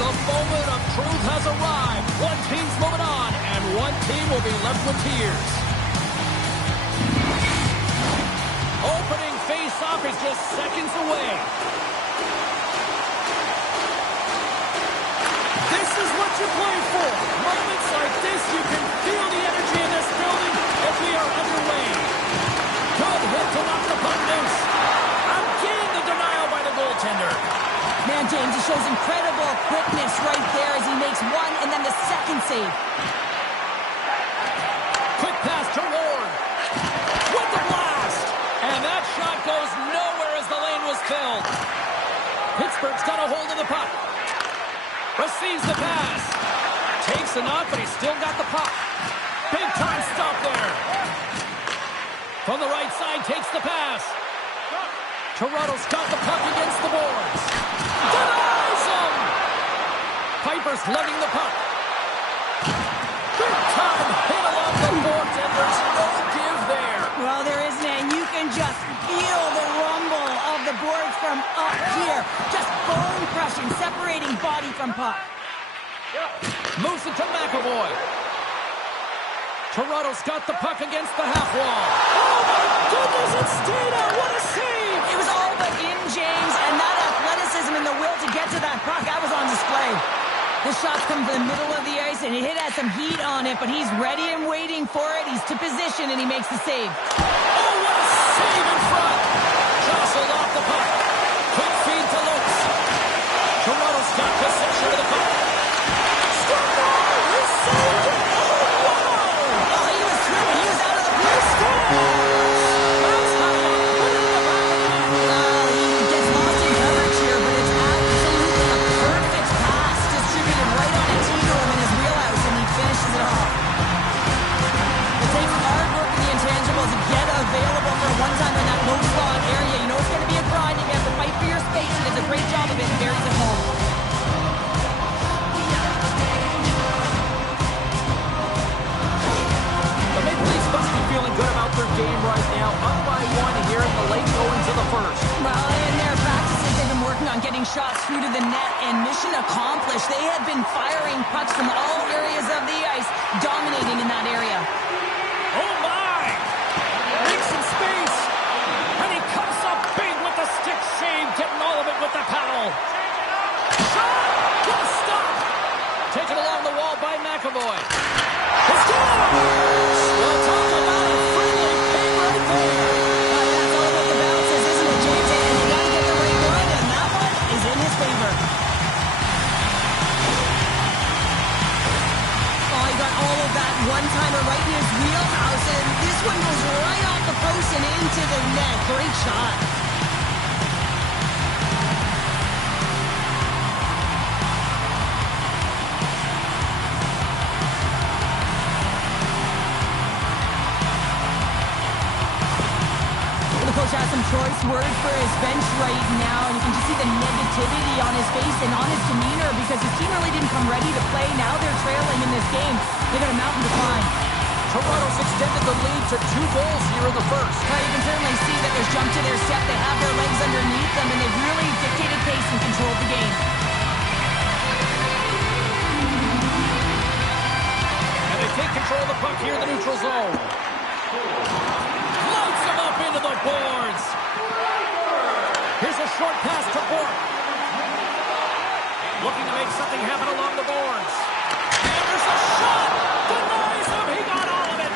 the moment of truth has arrived. One team's moving on, and one team will be left with tears. Opening face-off is just seconds away. This is what you play for. Moments like this, you can feel the energy in this building as we are underway. Good hit to knock the puck loose. Again, the denial by the goaltender. Man, James, he shows incredible quickness right there as he makes one and then the second save. Quick pass to Ward. With the blast. And that shot goes nowhere as the lane was filled. Pittsburgh's got a hold of the puck. Receives the pass. Takes a knock, but he's still got the puck. Big time stop there. From the right side, takes the pass. Toronto's got the puck against the boards. Denies him! Piper's lugging the puck. Big time hit along the boards, and there's no give there. Well, there isn't, and you can just feel the rumble of the boards from up here. Just bone crushing, separating body from puck. Moves it to McAvoy. Toronto's got the puck against the half wall. Oh, my goodness, it stayed out. What a save! It was all but in, James, and that athleticism and the will to get to that puck, that was on display. The shots come from the middle of the ice, and he has some heat on it, but he's ready and waiting for it. He's to position, and he makes the save. Oh, what a save in front! Jostled off the puck. Quick feed to Lutz. Toronto's got possession of the puck. Struck out! He saved it! Oh, wow! Oh, he was through. He was out of the play. That's how you put it in the back of the net. He gets lost in coverage here, but it's absolutely a perfect pass distributed right on a tee to him in his wheelhouse, and he finishes it off. It takes hard work in the intangibles to get available for a one-time in that low slot area. You know it's going to be a grind. You have to fight for your space, and it's a great job of it, and buries it home. The Maple Leafs must be feeling good about their game right now. Up by one here in the late going to the first. Well, in their practices, they've been working on getting shots through to the net, and mission accomplished. They have been firing pucks from all areas of the ice, dominating in that area. Oh, my! Makes some space. And he comes up big with the stick save, getting all of it with the paddle. Shot! Good stop! Taken along the wall by McAvoy. It's gone! Well, talk about a friendly ping right there. That's all about the bounces, isn't it, James? And you got to get the right one, and that one is in his favor. Oh, he got all of that one-timer right in his wheelhouse, and this one goes right off the post and into the net. Great shot. The coach has some choice words for his bench right now, and you can just see the negativity on his face and on his demeanor because his team really didn't come ready to play. Now they're trailing in this game. They got a mountain to climb. Toronto's extended the lead to 2 goals here in the first. You can certainly see that there's jump to their step. They have their legs underneath them, and they've really dictated pace and controlled the game. And they take control of the puck here in the neutral zone. Floats him up into the boards. Here's a short pass to Bork. Looking to make something happen along the boards. And there's a shot. Denies him. He got all of it.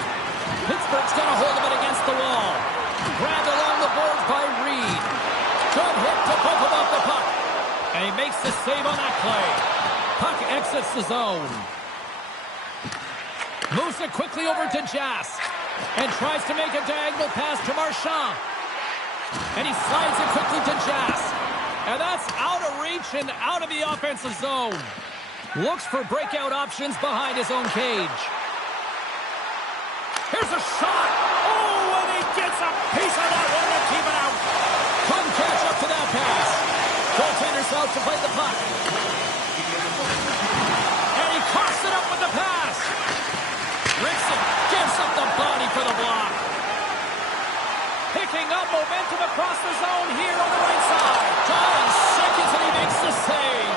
Pittsburgh's got a hold of it against the wall. Grabbed along the boards by Reed. Good hit to poke him off the puck. And he makes the save on that play. Puck exits the zone. Moves it quickly over to Jass. And tries to make a diagonal pass to Marchand. And he slides it quickly to Jass. And that's out of reach and out of the offensive zone. Looks for breakout options behind his own cage. Here's a shot. Oh, and he gets a piece of that one to keep it out. Couldn't catch up to that pass. Goaltender's out to play the puck. And he coughs it up with the pass. Rickson gives up the body for the block. Picking up momentum across the zone here on the right side. John seconds and he makes the save.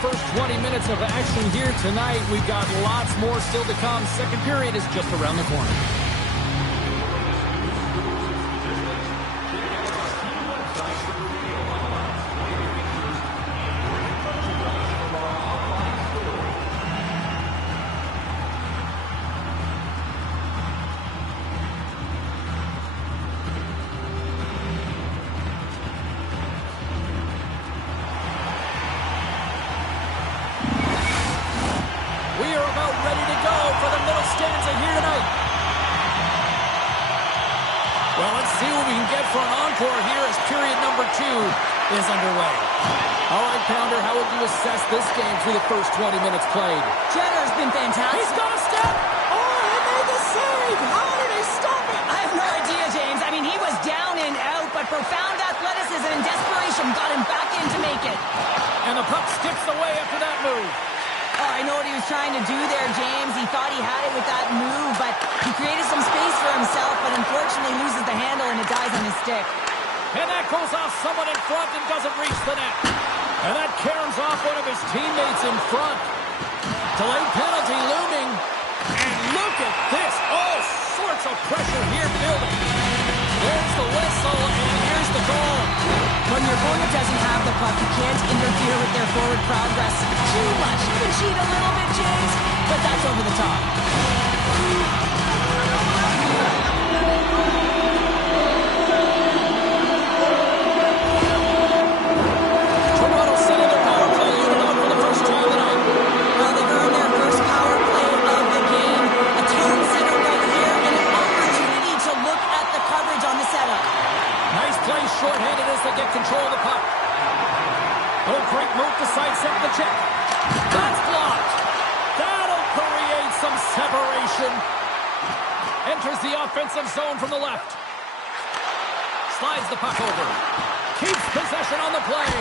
first 20 minutes of action here tonight. We've got lots more still to come. Second period is just around the corner. Is underway. All right, Pounder, how would you assess this game through the first 20 minutes played? Cheddar's been fantastic. He's got a step. Oh, he made the save. How did he stop it? I have no idea, James. I mean, he was down and out, but profound athleticism and desperation got him back in to make it. And the puck skips away after that move. Oh, I know what he was trying to do there, James. He thought he had it with that move, but he created some space for himself, but unfortunately loses the handle and it dies on his stick. And that goes off someone in front and doesn't reach the net. And that caroms off one of his teammates in front. Delayed penalty looming. And look at this. All sorts of pressure here building. There's the whistle, and here's the goal. When your opponent doesn't have the puck, you can't interfere with their forward progress too much. You can cheat a little bit, James, but that's over the top. Short-handed as they get control of the puck. Oh, great move to sidestep the check. That's blocked. That'll create some separation. Enters the offensive zone from the left. Slides the puck over. Keeps possession on the play.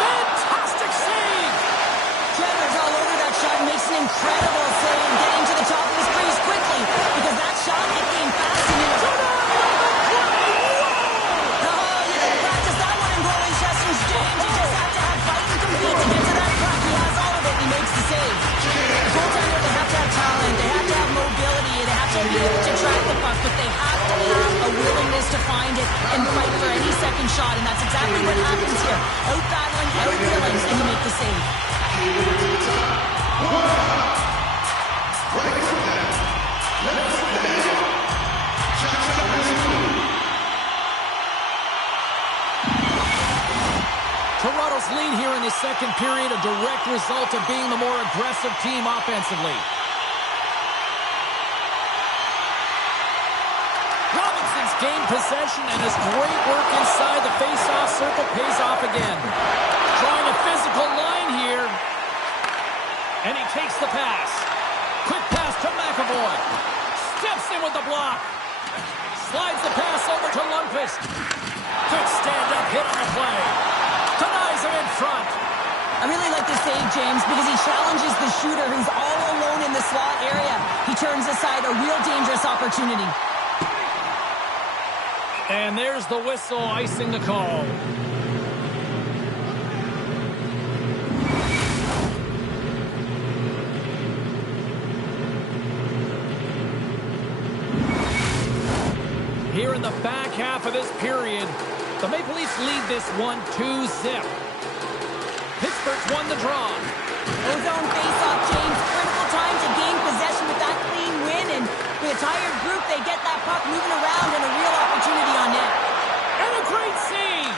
Fantastic save. Cheddar's all over that shot and makes an incredible save, getting to the top of his crease quickly because that shot hit came fast and in a... Be able to track the puck, but they have to have a willingness to find it and fight for any second shot, and that's exactly what happens here. Out-battling, out-willing, and you make the save. Toronto's lead here in the second period, a direct result of being the more aggressive team offensively. Gain possession, and his great work inside the face-off circle pays off again. Trying a physical line here. And he takes the pass. Quick pass to McAvoy. Steps in with the block. Slides the pass over to Lundqvist. Good stand-up hit on the play. Denies him in front. I really like the save, James, because he challenges the shooter who's all alone in the slot area. He turns aside a real dangerous opportunity. And there's the whistle, icing the call. Here in the back half of this period, the Maple Leafs lead this one 2-0. Pittsburgh's won the draw. Ozone face-off, James. Critical time to gain possession with that clean win, and with a tired group, they get that puck moving around and a real opportunity on net. And a great save!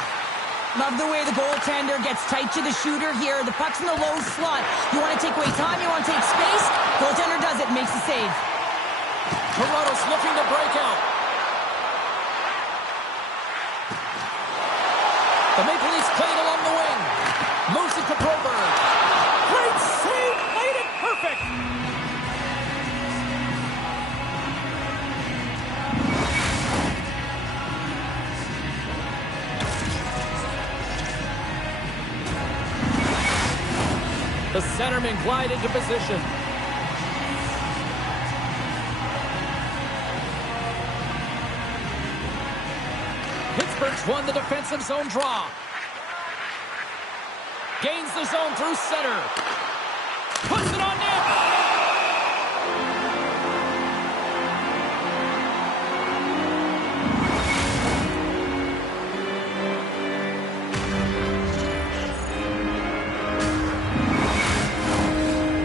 Love the way the goaltender gets tight to the shooter here. The puck's in the low slot. You want to take away time, you want to take space. Goaltender does it, makes the save. Toronto's looking to break out. The Maple Leafs played along the wing. Moves it to Broberg. Great save! Made it perfect! The centerman glide into position. Pittsburgh's won the defensive zone draw. Gains the zone through center. Puts it on net.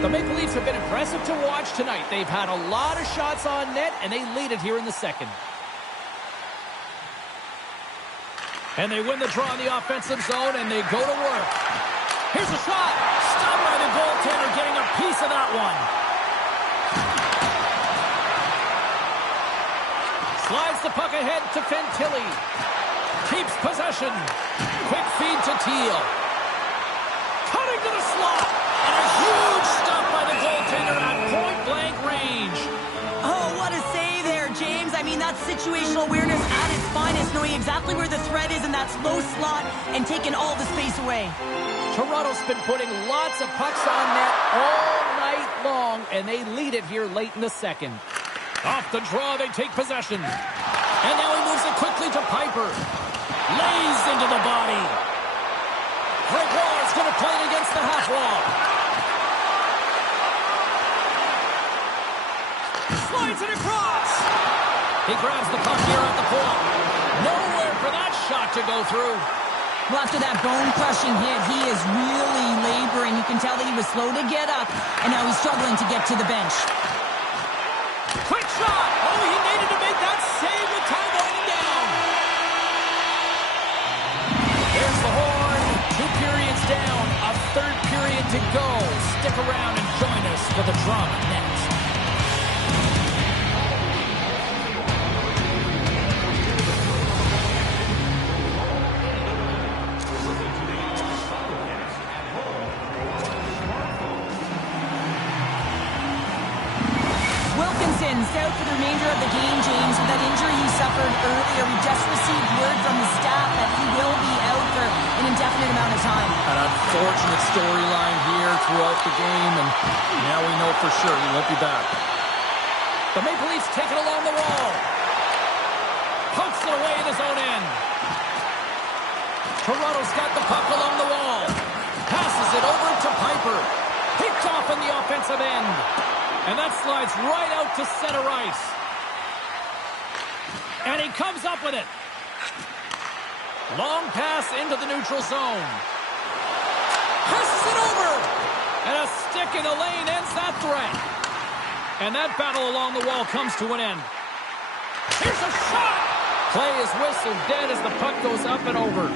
The Maple Leafs have been impressive to watch tonight. They've had a lot of shots on net, and they lead it here in the second. And they win the draw in the offensive zone, and they go to work. Here's a shot. Stopped by the goaltender, getting a piece of that one. Slides the puck ahead to Fantilli. Keeps possession. Quick feed to Teal. Cutting to the slot. And a huge stop by the goaltender at point-blank range. Oh, what a save there, James. I mean, that's situational awareness at its finest, knowing exactly where the threat is in that slow slot and taking all the space away. Toronto's been putting lots of pucks on net all night long, and they lead it here late in the second. Off the draw, they take possession. And now he moves it quickly to Piper. Lays into the body. Gregoire's going to play it against the half wall. Slides it across. He grabs the puck here at the point. Nowhere for that shot to go through. Well, after that bone-crushing hit, he is really laboring. You can tell that he was slow to get up, and now he's struggling to get to the bench. Quick shot! Oh, he needed to make that save with time winding down. There's the horn. 2 periods down. A third period to go. Stick around and join us for the drama next. Out for the remainder of the game, James, with that injury he suffered earlier. We just received word from the staff that he will be out for an indefinite amount of time. An unfortunate storyline here throughout the game, and now we know for sure he won't be back. The Maple Leafs take it along the wall. Pokes it away in his own end. Toronto's got the puck along the wall. Passes it over to Piper. Picked off on the offensive end. And that slides right out to center ice. And he comes up with it. Long pass into the neutral zone. Passes it over. And a stick in the lane ends that threat. And that battle along the wall comes to an end. Here's a shot. Play is whistled dead as the puck goes up and over.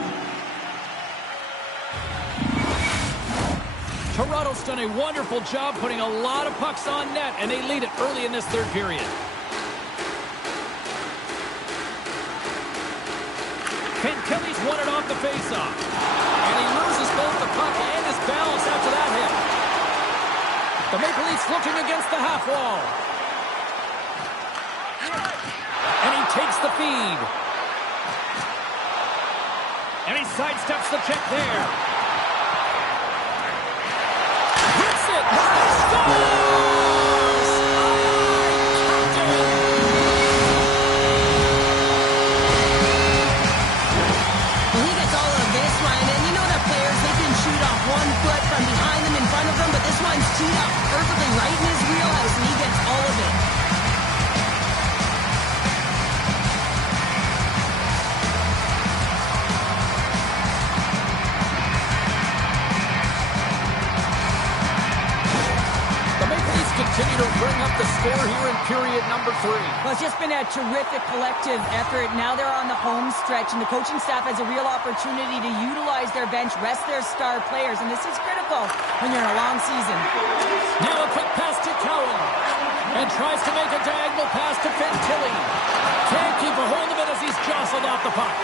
Toronto's done a wonderful job putting a lot of pucks on net, and they lead it early in this third period. Fantilli's won it off the faceoff. And he loses both the puck and his balance after that hit. The Maple Leafs looking against the half wall. And he takes the feed. And he sidesteps the check there. Teed up perfectly right in his wheelhouse, and he gets all of it. The Maple Leafs continue to bring up the score here in period number 3. Well, it's just been a terrific collective effort. Now they're on the home stretch, and the coaching staff has a real opportunity to utilize their bench, rest their star players, and this is critical when you're in a long season. Now a quick pass to Cowan, and tries to make a diagonal pass to Fantilli. Can't keep a hold of it as he's jostled off the puck.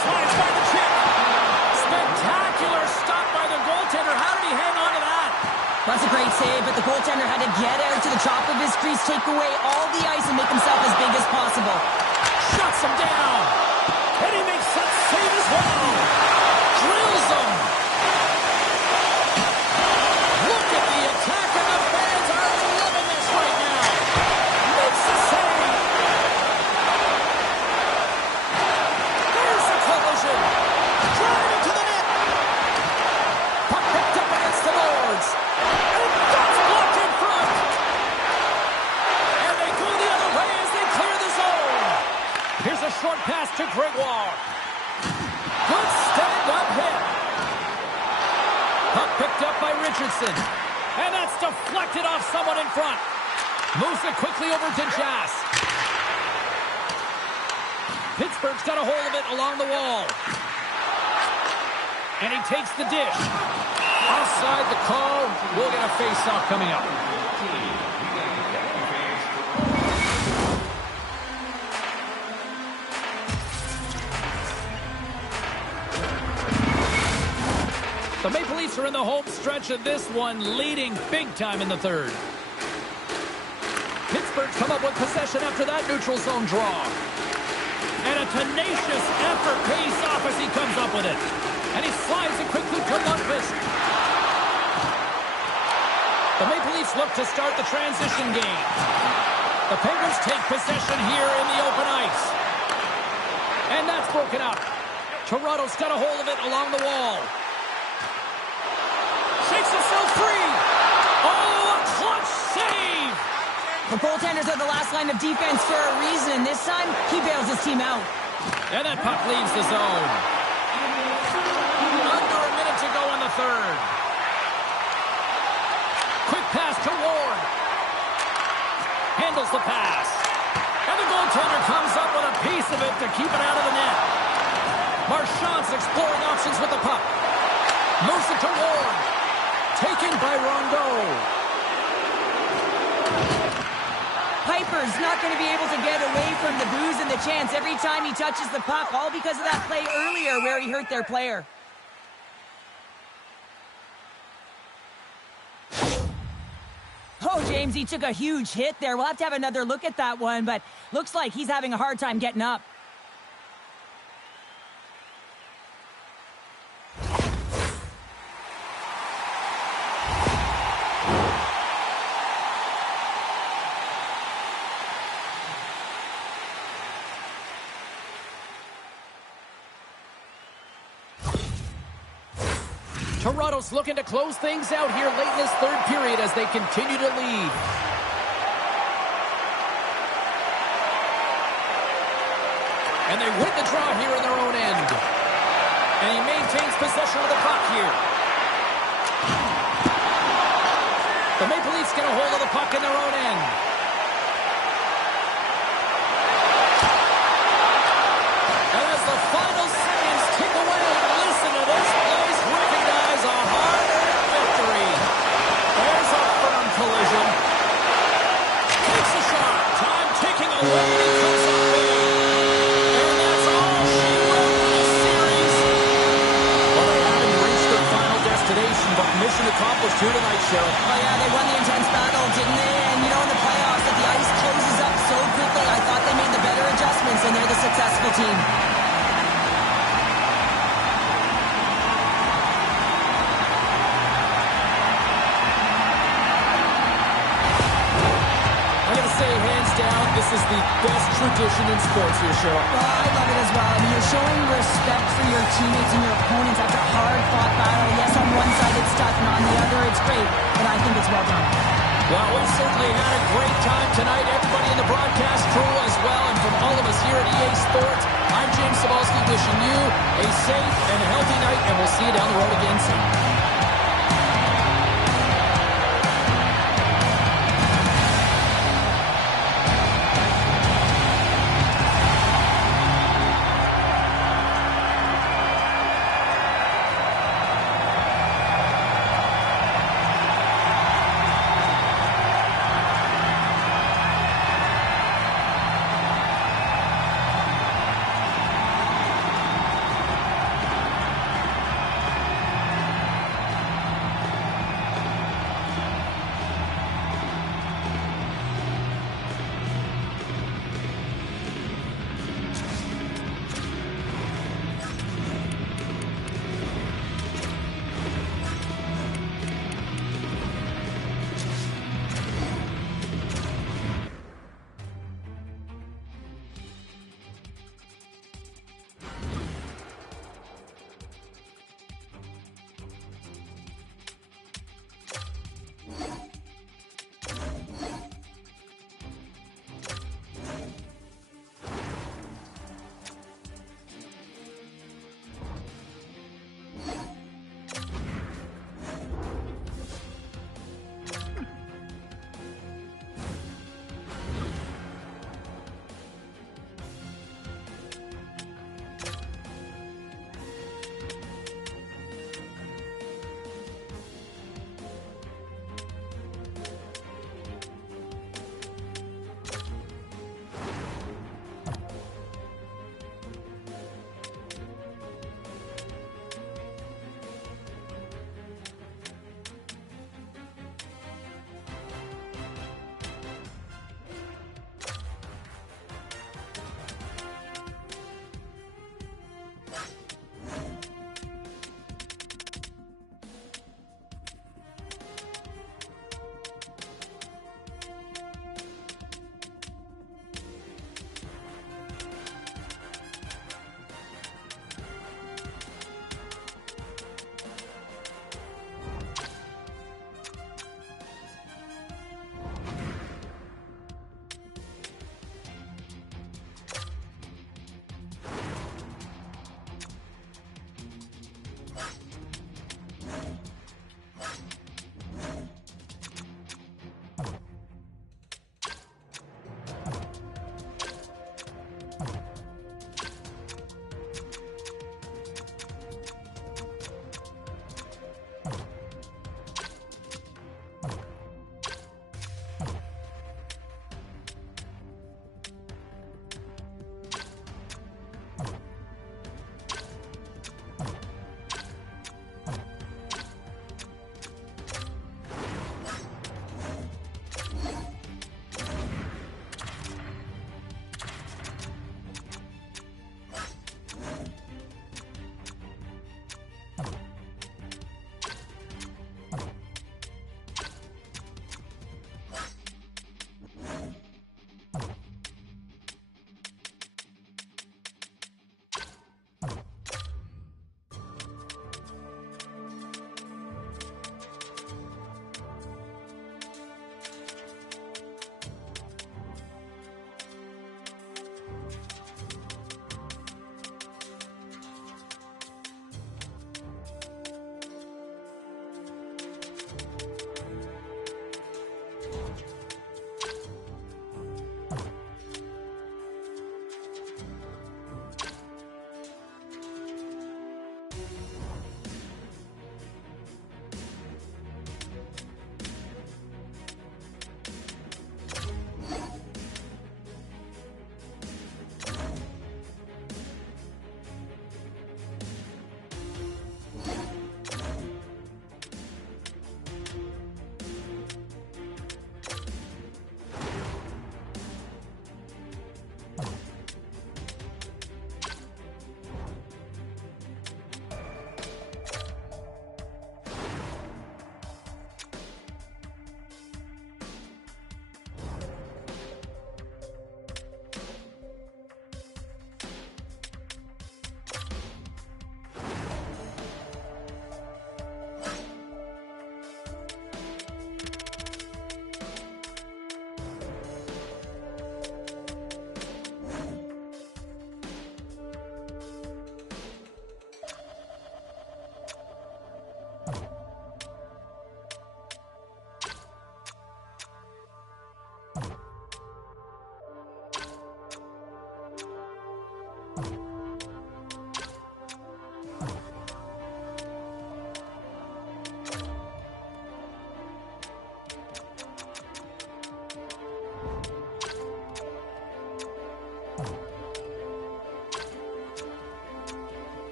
Slides by the chip. Spectacular stop by the goaltender. How did he hang on to that? That's a great save, but the goaltender had to get out to the top of his crease, take away all the ice, and make himself as big as possible. Shuts him down. And he makes that save as well. Drills him. Look at the attack, and the fans are loving this right now. Makes the save. There's the collision. Driving to the net. to Gregoire. Good stand-up hit. Puck picked up by Richardson. And that's deflected off someone in front. Moves it quickly over to Jas. Pittsburgh's got a hold of it along the wall. And he takes the dish. Offside the call. We'll get a face-off coming up. The Maple Leafs are in the home stretch of this one, leading big time in the third. Pittsburgh's come up with possession after that neutral zone draw. And a tenacious effort pays off as he comes up with it. And he slides it quickly to Lundqvist. The Maple Leafs look to start the transition game. The Penguins take possession here in the open ice. And that's broken up. Toronto's got a hold of it along the wall. Shakes himself free. Oh, a clutch save. The goaltenders are the last line of defense for a reason, and this time, he bails his team out. And that puck leaves the zone. Under a minute to go in the third. Quick pass to Ward. Handles the pass. And the goaltender comes up with a piece of it to keep it out of the net. Marchand's exploring options with the puck. Moves it to Ward. Taken by Rondeau. Piper's not going to be able to get away from the booze and the chance every time he touches the puck, all because of that play earlier where he hurt their player. Oh, James, he took a huge hit there. We'll have to have another look at that one, but looks like he's having a hard time getting up. Toronto's looking to close things out here late in this third period as they continue to lead. And they win the draw here in their own end. And he maintains possession of the puck here. The Maple Leafs get a hold of the puck in their own end. And as the final seconds tick away, listen to this place recognize a hard-earned victory. There's a firm collision. Takes a shot. Time ticking away. He comes up big. And that's all she wrote in the series. Well, they haven't reached their final destination, but mission accomplished here tonight, Cheryl. Oh, yeah, they won the intense battle, didn't they? And, you know, in the playoffs, that the ice closes up so quickly, I thought they made the better adjustments, and they're the successful team. I'm going to say, hands down, this is the best tradition in sports here, Cheryl. Well, I love it as well. I mean, you're showing respect for your teammates and your opponents after a hard-fought battle. Yes, on one side it's tough, and on the other it's great, but I think it's well done. Well, we certainly had a great time tonight. Everybody in the broadcast crew as well, and from all of us here at EA Sports, I'm James Cebulski wishing you a safe and healthy night, and we'll see you down the road again soon.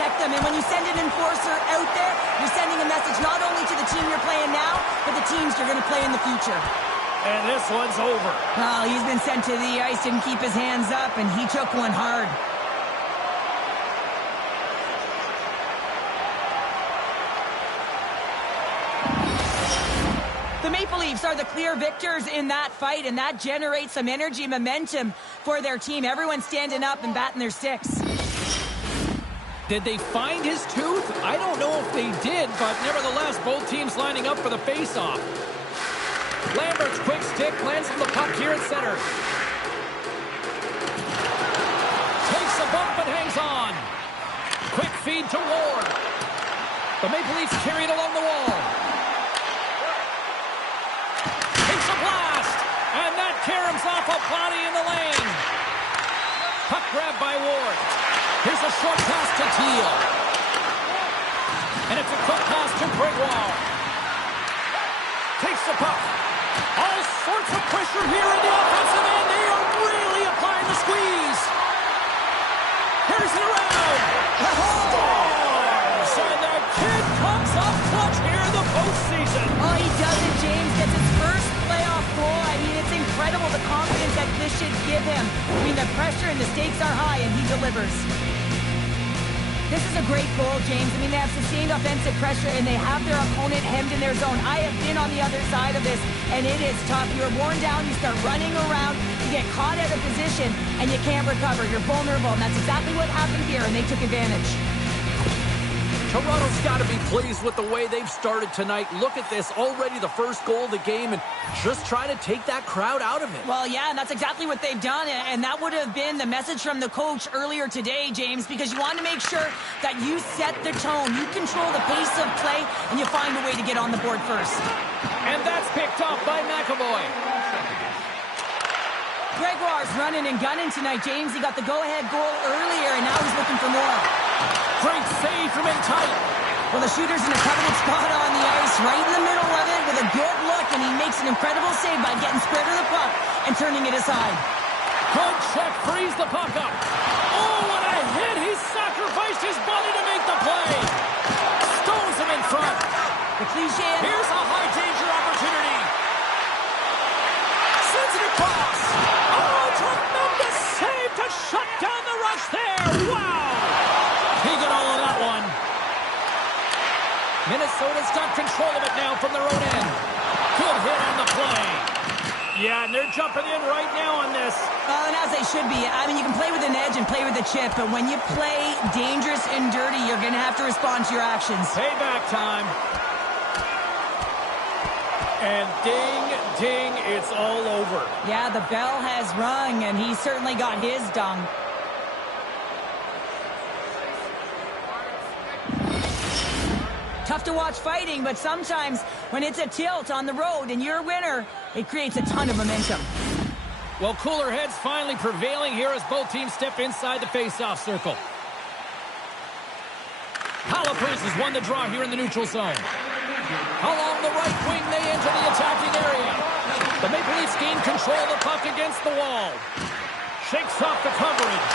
protect them. And when you send an enforcer out there, you're sending a message not only to the team you're playing now, but the teams you're going to play in the future. And this one's over. Well, he's been sent to the ice, didn't keep his hands up, and he took one hard. The Maple Leafs are the clear victors in that fight, and that generates some energy, momentum for their team. Everyone's standing up and batting their sticks. Did they find his tooth? I don't know if they did, but nevertheless, both teams lining up for the face-off. Lambert's quick stick lands on the puck here at center. Takes a bump and hangs on. Quick feed to Ward. The Maple Leafs carry it along the wall. Takes a blast, and that caroms off a body in the lane. Puck grab by Ward. Here's a short pass to Teal. And it's a quick pass to Gregoire. Takes the puck. All sorts of pressure here in the offensive end. They are really applying the squeeze. Here's it around. Scores! And the kid comes up clutch here in the postseason. Oh, he does it, James. Gets his first playoff goal. I mean, it's incredible the confidence that this should give him. I mean, the pressure and the stakes are high, and he delivers. This is a great goal, James. I mean, they have sustained offensive pressure, and they have their opponent hemmed in their zone. I have been on the other side of this, and it is tough. You're worn down. You start running around. You get caught out of position, and you can't recover. You're vulnerable, and that's exactly what happened here, and they took advantage. Toronto's got to be pleased with the way they've started tonight. Look at this, already the first goal of the game, and just trying to take that crowd out of it. Well, yeah, and that's exactly what they've done, and that would have been the message from the coach earlier today, James, because you want to make sure that you set the tone, you control the pace of play, and you find a way to get on the board first. And that's picked up by McAvoy. Gregoire's running and gunning tonight, James. He got the go-ahead goal earlier, and now he's looking for more. Great save from in tight. Well, the shooter's in a coveted spot on the ice, right in the middle of it, with a good look, and he makes an incredible save by getting spread of the puck and turning it aside. Good check, frees the puck up. Oh, what a hit! He sacrificed his body to make the play. Stones him in front. The cliche. Here's a high-danger opportunity. Sends it across. Oh, tremendous save to shut down the rush there. Wow! He got all of that one. Minnesota's got control of it now from their own end. Good hit on the play. Yeah, and they're jumping in right now on this. And as they should be. I mean, you can play with an edge and play with a chip, but when you play dangerous and dirty, you're going to have to respond to your actions. Payback time. And ding, ding, it's all over. Yeah, the bell has rung, and he certainly got his done. Tough to watch fighting, but sometimes when it's a tilt on the road and you're a winner, it creates a ton of momentum. Well, cooler heads finally prevailing here as both teams step inside the face-off circle. Palapuz has won the draw here in the neutral zone. Along the right wing, they enter the attacking area. The Maple Leafs gain control of the puck against the wall. Shakes off the coverage.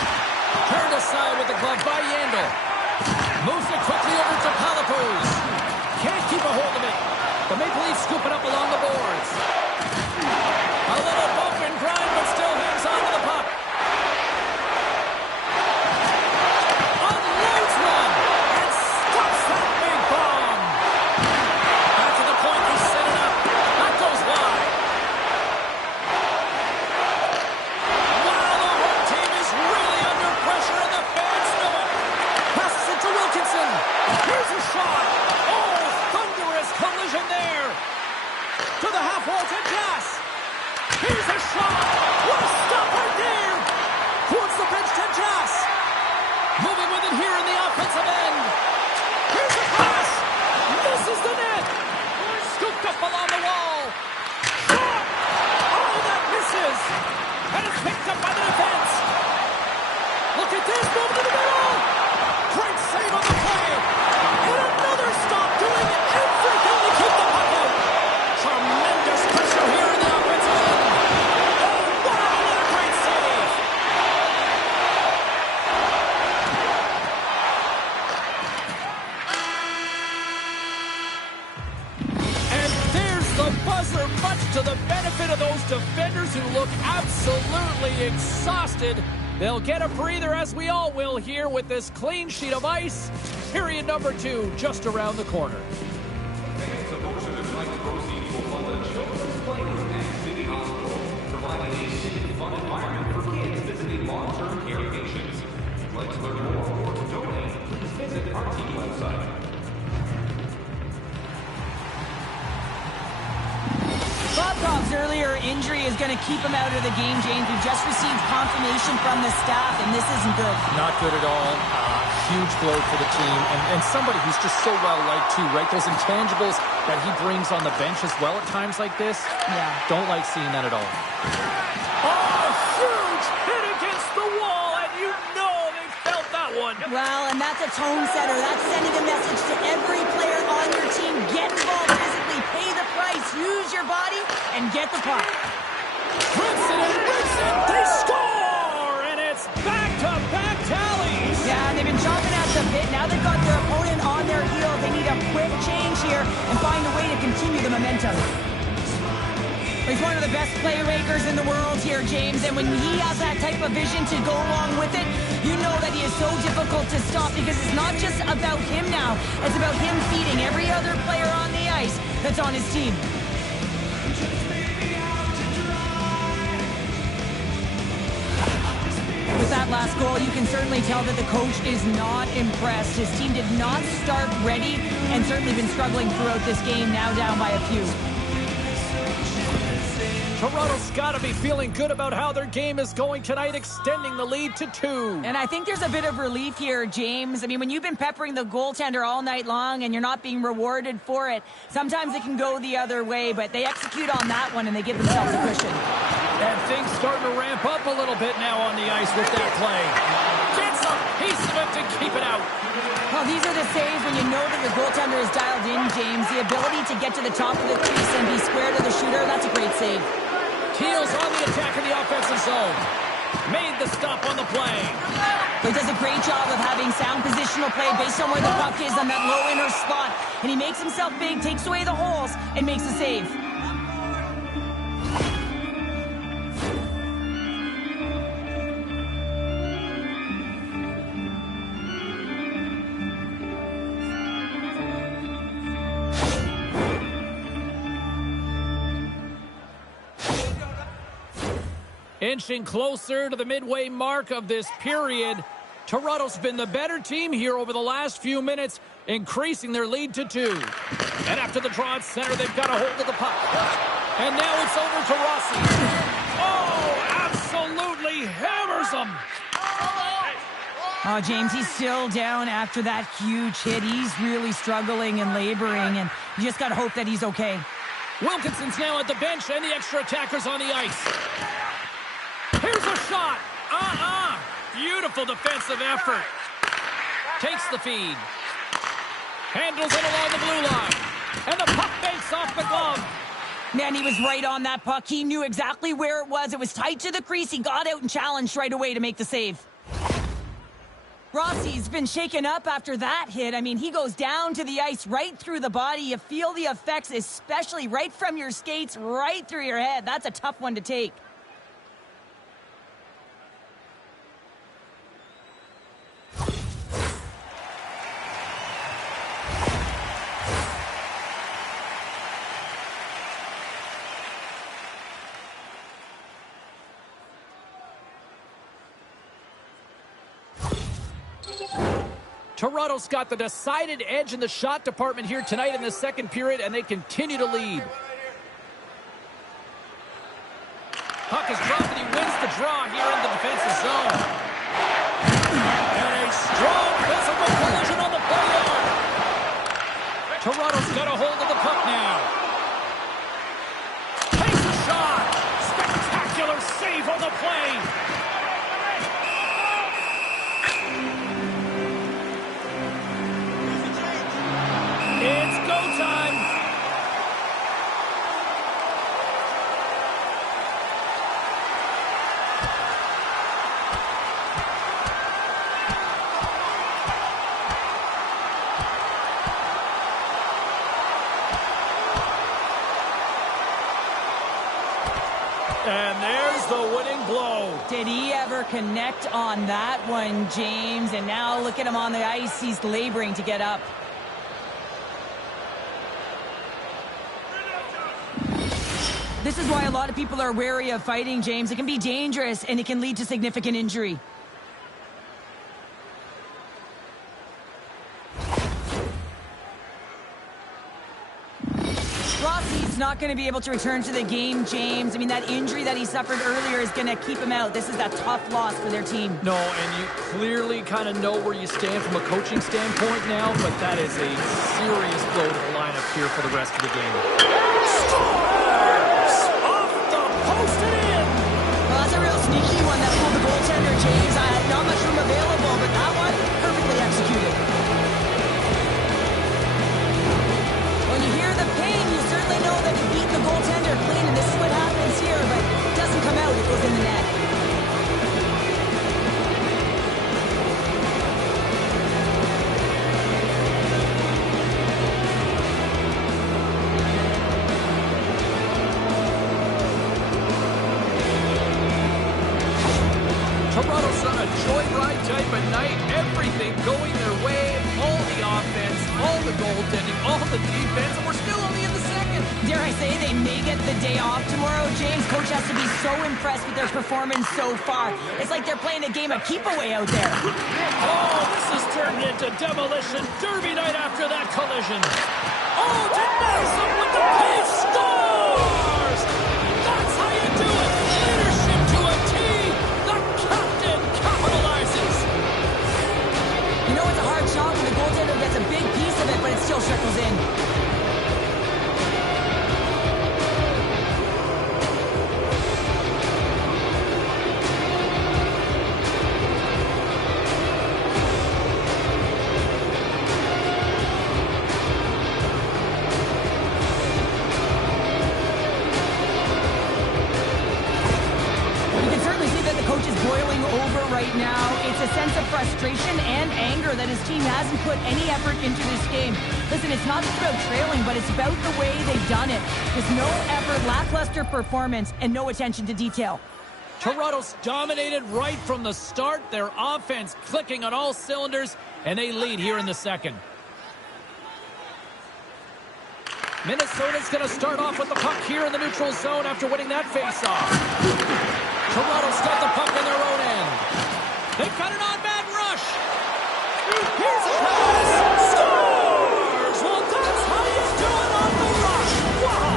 Turned aside with the glove by Yandel. Moves it quickly over to Palapuz. Can't keep a hold of it. The Maple Leafs scoop it up along the boards. A little bump and grind, but still hangs on to the puck. Unloads one and stops that big bomb. Back to the point, they set it up. That goes wide. Wow, the home team is really under pressure, and the fans know it. Passes it to Wilkinson. Here's a shot. Oh, thunderous collision there. To the half wall to Jess. Here's a shot. What a stop right there. Towards the bench to Jess. Moving with it here in the offensive end. Here's a pass. Misses the net. Scooped up along the wall. Shot. Oh, that misses. And it's picked up by the defense. Look at this. Move to the middle. Great save on the play. And another stop doing everything to keep the puck out. Tremendous pressure here in the offensive end. Oh, wow, what a great save. buzzer, much to the benefit of those defenders who look absolutely exhausted. They'll get a breather, as we all will here, with this clean sheet of ice. Period number 2 just around the corner. Providing a safe, fun environment for kids visiting long-term care patients. If you'd like to learn more or to donate, please visit our team website. Bobkov's earlier injury is going to keep him out of the game, James. We've just received confirmation from the staff, and this isn't good. Not good at all. Huge blow for the team, and somebody who's just so well-liked too, right? Those intangibles that he brings on the bench as well at times like this. Yeah. Don't like seeing that at all. Oh, huge hit against the wall, and you know they felt that one. Well, and that's a tone setter. That's sending a message to every player on your team. Get involved physically, pay the price, use your body, and get the puck. Rinson and Rinson, they score! And it's back-to-back tallies. Yeah, they've been chomping at the bit. Now they've got their opponent on their heels. They need a quick change here and find a way to continue the momentum. He's one of the best playmakers in the world here, James, and when he has that type of vision to go along with it, you know that he is so difficult to stop because it's not just about him now. It's about him feeding every other player on the ice that's on his team. With that last goal, you can certainly tell that the coach is not impressed. His team did not start ready and certainly been struggling throughout this game, now down by a few. Toronto's got to be feeling good about how their game is going tonight, extending the lead to 2. And I think there's a bit of relief here, James. I mean, when you've been peppering the goaltender all night long and you're not being rewarded for it, sometimes it can go the other way, but they execute on that one and they give themselves a cushion. And things starting to ramp up a little bit now on the ice with that play. Gets a piece of it to keep it out. Well, these are the saves when you know that your goaltender is dialed in, James. The ability to get to the top of the crease and be square to the shooter, that's a great save. Keels on the attack in the offensive zone. Made the stop on the play. He does a great job of having sound positional play based on where the puck is on that low inner spot. And he makes himself big, takes away the holes, and makes the save. Inching closer to the midway mark of this period. Toronto's been the better team here over the last few minutes, increasing their lead to 2. And after the draw at center, they've got a hold of the puck. And now it's over to Rossi. Oh, absolutely hammers him. Oh, James, he's still down after that huge hit. He's really struggling and laboring, and you just got to hope that he's okay. Wilkinson's now at the bench, and the extra attackers on the ice. Here's a shot. Beautiful defensive effort. Takes the feed. Handles it along the blue line. And the puck makes off the glove. Man, he was right on that puck. He knew exactly where it was. It was tight to the crease. He got out and challenged right away to make the save. Rossi's been shaken up after that hit. I mean, he goes down to the ice right through the body. You feel the effects, especially right from your skates, right through your head. That's a tough one to take. Toronto's got the decided edge in the shot department here tonight in the second period, and they continue to lead. Puck is dropped, and he wins the draw here in the defensive zone. And a strong physical collision on the play yard. Toronto's got a hold of the puck now. Takes a shot. Spectacular save on the play. It's go time. And there's the winning blow. Did he ever connect on that one, James? And now look at him on the ice. He's laboring to get up. This is why a lot of people are wary of fighting, James. It can be dangerous, and it can lead to significant injury. Rossi's not going to be able to return to the game, James. I mean, that injury that he suffered earlier is going to keep him out. This is a tough loss for their team. No, and you clearly kind of know where you stand from a coaching standpoint now, but that is a serious blow to the lineup here for the rest of the game. Scores! Off the post and in! Well, that's a real sneaky one that pulled the goaltender, James. Not much room available, but that one, perfectly executed. When you hear the pain, you certainly know that you beat the goaltender clean, and this is what happens here, but it doesn't come out, it goes in the net. Toronto's on a joyride type of night, everything going their way, all the offense, all the goaltending, all the defense, and we're still only in the second. Dare I say they may get the day off tomorrow, James? Coach has to be so impressed with their performance so far. It's like they're playing a game of keep-away out there. Oh, this has turned into demolition derby night after that collision. Oh, denies him with the pace, scores! That's how you do it! Leadership to a T! The captain capitalizes! You know it's a hard shot when the goaltender gets a big piece of it, but it still trickles in. Frustration and anger that his team hasn't put any effort into this game. Listen, it's not just about trailing, but it's about the way they've done it. There's no effort, lackluster performance, and no attention to detail. Toronto's dominated right from the start. Their offense clicking on all cylinders, and they lead here in the second. Minnesota's going to start off with the puck here in the neutral zone after winning that faceoff. Toronto's got the puck in their own end. They've got an on-man rush. Here's a pass. Scores! Well, that's how you do it on the rush. Wow!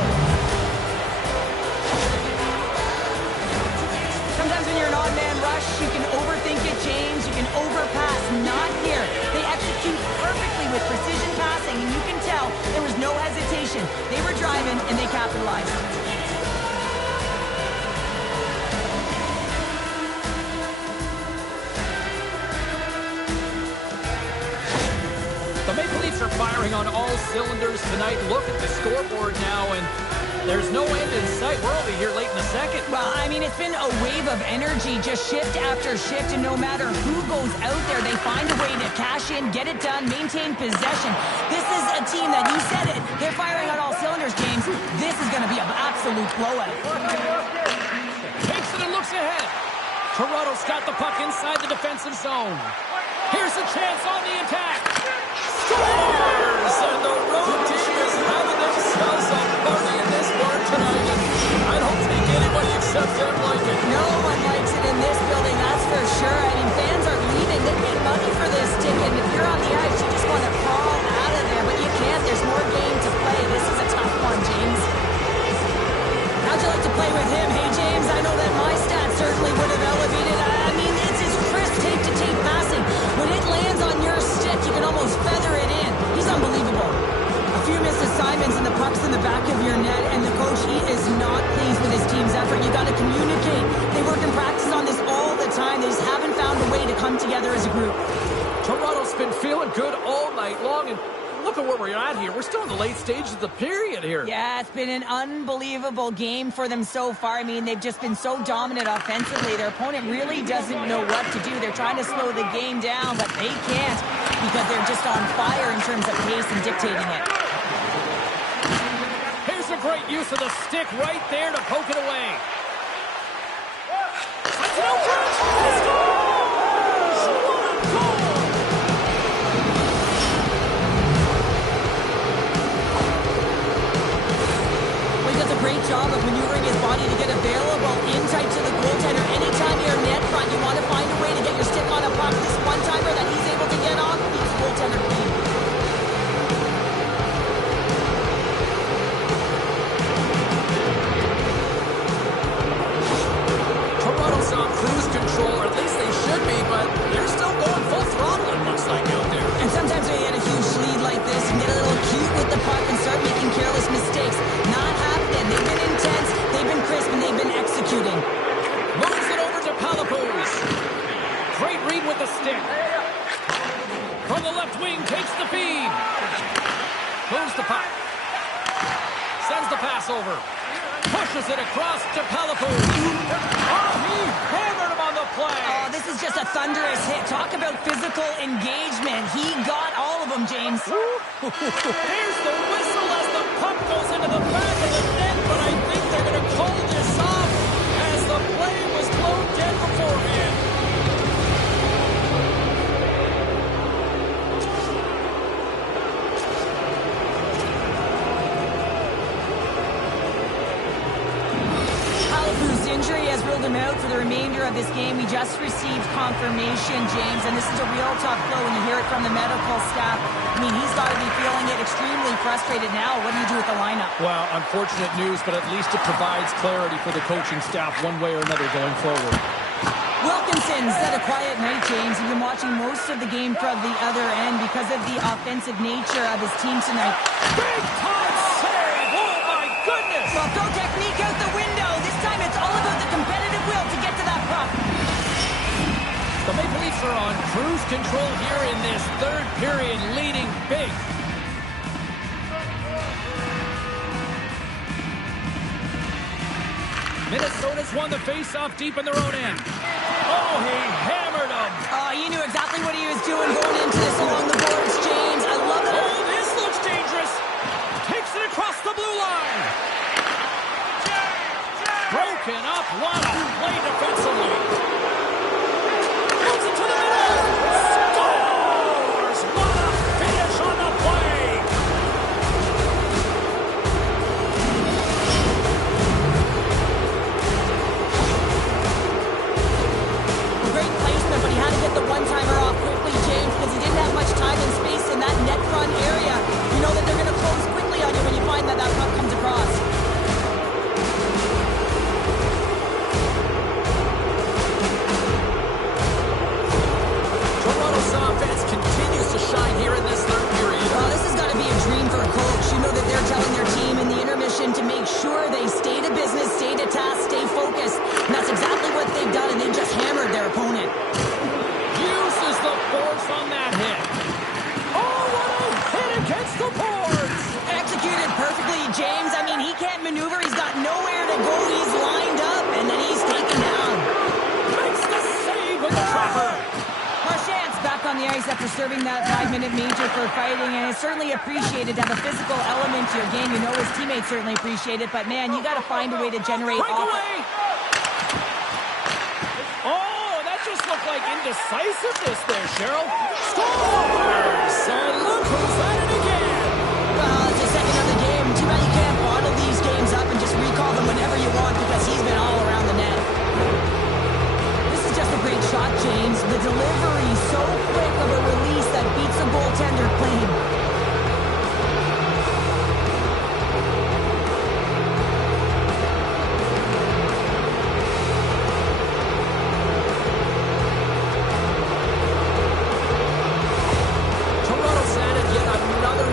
Sometimes when you're an on-man rush, you can overthink it, James. You can overpass. Not here. They execute perfectly with precision passing, and you can tell there was no hesitation. They were driving, and they capitalized. The Maple Leafs are firing on all cylinders tonight. Look at the scoreboard now, and there's no end in sight. We're over here late in the second. Well, I mean, it's been a wave of energy, just shift after shift, and no matter who goes out there, they find a way to cash in, get it done, maintain possession. This is a team that, you said it, they're firing on all cylinders, James. This is going to be an absolute blowout. Takes it and looks ahead. Toronto's got the puck inside the defensive zone. Here's a chance on the attack. Scores! And the road team is having themselves a party in this bar tonight. And I don't think anybody except them like it. No one likes it in this building, that's for sure. I mean, fans are leaving. They paid money for this ticket. If you're on the ice, you just want to crawl out of there. But you can't. There's more game to play. This is a tough one, James. How'd you like to play with him? Hey, James, I know that my stats certainly would have elevated. I mean, it's his crisp tape-to-tape passing. When it lands on your stick, you can almost feather it in. He's unbelievable. A few missed assignments and the puck's in the back of your net, and the coach, he is not pleased with his team's effort. You got to communicate. They work in practice on this all the time. They just haven't found a way to come together as a group. Toronto's been feeling good all night long, and look at where we're at here. We're still in the late stages of the period here. Yeah, it's been an unbelievable game for them so far. I mean, they've just been so dominant offensively. Their opponent really doesn't know what to do. They're trying to slow the game down, but they can't because they're just on fire in terms of pace and dictating it. Here's a great use of the stick right there to poke it away. out for it. He scores! What a goal! Well, he does a great job of maneuvering his body to get available in tight to the goaltender. Anytime you're net front, you want to find a way to get your stick on a puck. This one-timer that he's able to get on keeps the goaltender clean. Toronto's on cruise control, or at least they should be, but they're still going full throttle, it looks like, out there. And sometimes when you get a huge lead like this, you can get a little cute with the puck and start making careless mistakes. Not happening. They've been intense, they've been crisp, and they've been executing. Moves it over to Palapuz. Great read with the stick. From the left wing, takes the feed. Moves the puck. Sends the pass over. Pushes it across to Palapuz. Oh, he hammered him on the play. Oh, this is just a thunderous hit. Talk about physical engagement. He got all of them, James. Here's the whistle as the puck goes into the back of the net, but I think they're going to call this off as the play was blown dead beforehand. Palapuz's injury has ruled him out for the remainder of this game. We just received confirmation, James, and this is a real tough blow when you hear it from the medical staff. I mean, he's got to be feeling it extremely frustrated now. What do you do with the lineup? Well, unfortunate news, but at least it provides clarity for the coaching staff one way or another going forward. Wilkinson's had a quiet night, James. You've been watching most of the game from the other end because of the offensive nature of his team tonight. Big time save! Oh, my goodness! Well, throw technique out the window. This time it's all about the competitive will to get to that puck. The Maple Leafs are on cruise control here in this third period, leading big. Minnesota's won the face-off deep in their own end. Oh, he hammered him. Oh, he knew exactly what he was doing going into this along the boards, James. I love it. Oh, this looks dangerous. Takes it across the blue line. Broken up. What a play defensively. Moves it to the middle. Scores! What a finish on the play. Great placement, but he had to get the one-timer off quickly, James, because he didn't have much time and space in that net front area. You know that they're going to close quickly on you when you find that that puck comes across. Toronto's offense continues to shine here in this third period. Well, this has got to be a dream for a coach. You know that they're telling their team in the intermission to make sure they stay to business, stay to task, stay focused. And that's exactly what they've done, and they just hammered their opponent. Uses the force on that hit. Oh, what a hit against the boards! Executed perfectly, James. I mean, he can't maneuver. He's got nowhere to go. He's lined up, and then he's taken down. Makes the save with the trapper. Marchand's back on the ice after serving that 5-minute major for fighting, and it's certainly appreciated to have a physical element to your game. You know his teammates certainly appreciate it, but man, you got to find a way to generate Breakaway! Oh, that just looked like indecisiveness there, Cheryl. Scores! And look who's at it again. Well, it's the second of the game. Too bad you can't bottle these games up and just recall them whenever you want because he's been all around the net. This is just a great shot, James. The delivery so quick of a release that beats the goaltender clean. Toronto's added yet another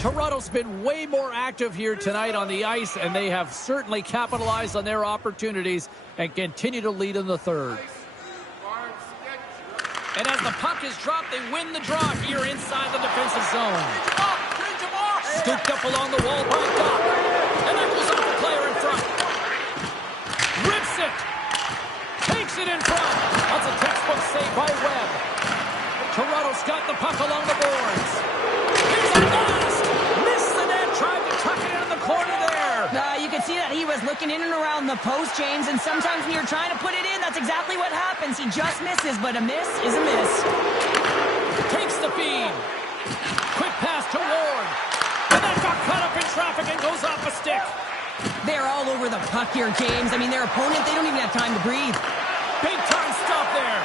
Toronto's been way more active here tonight on the ice, and they have certainly capitalized on their opportunities and continue to lead in the third. And as the puck is dropped, they win the draw here inside the defensive zone. Scooped up along the wall by Doc. And that goes off the player in front. Rips it. Takes it in front. That's a textbook save by Webb. Toronto's got the puck along the boards. Here's a blast. Missed the net. Tried to tuck it in the corner there. You could see that he was looking in and around the post, James, and sometimes when you're trying to put it in, that's exactly what happens. He just misses, but a miss is a miss. Takes the feed. Quick pass to Ward. And that got caught up in traffic and goes off a stick. They're all over the puck here, James. I mean, their opponent, they don't even have time to breathe. Big time stop there.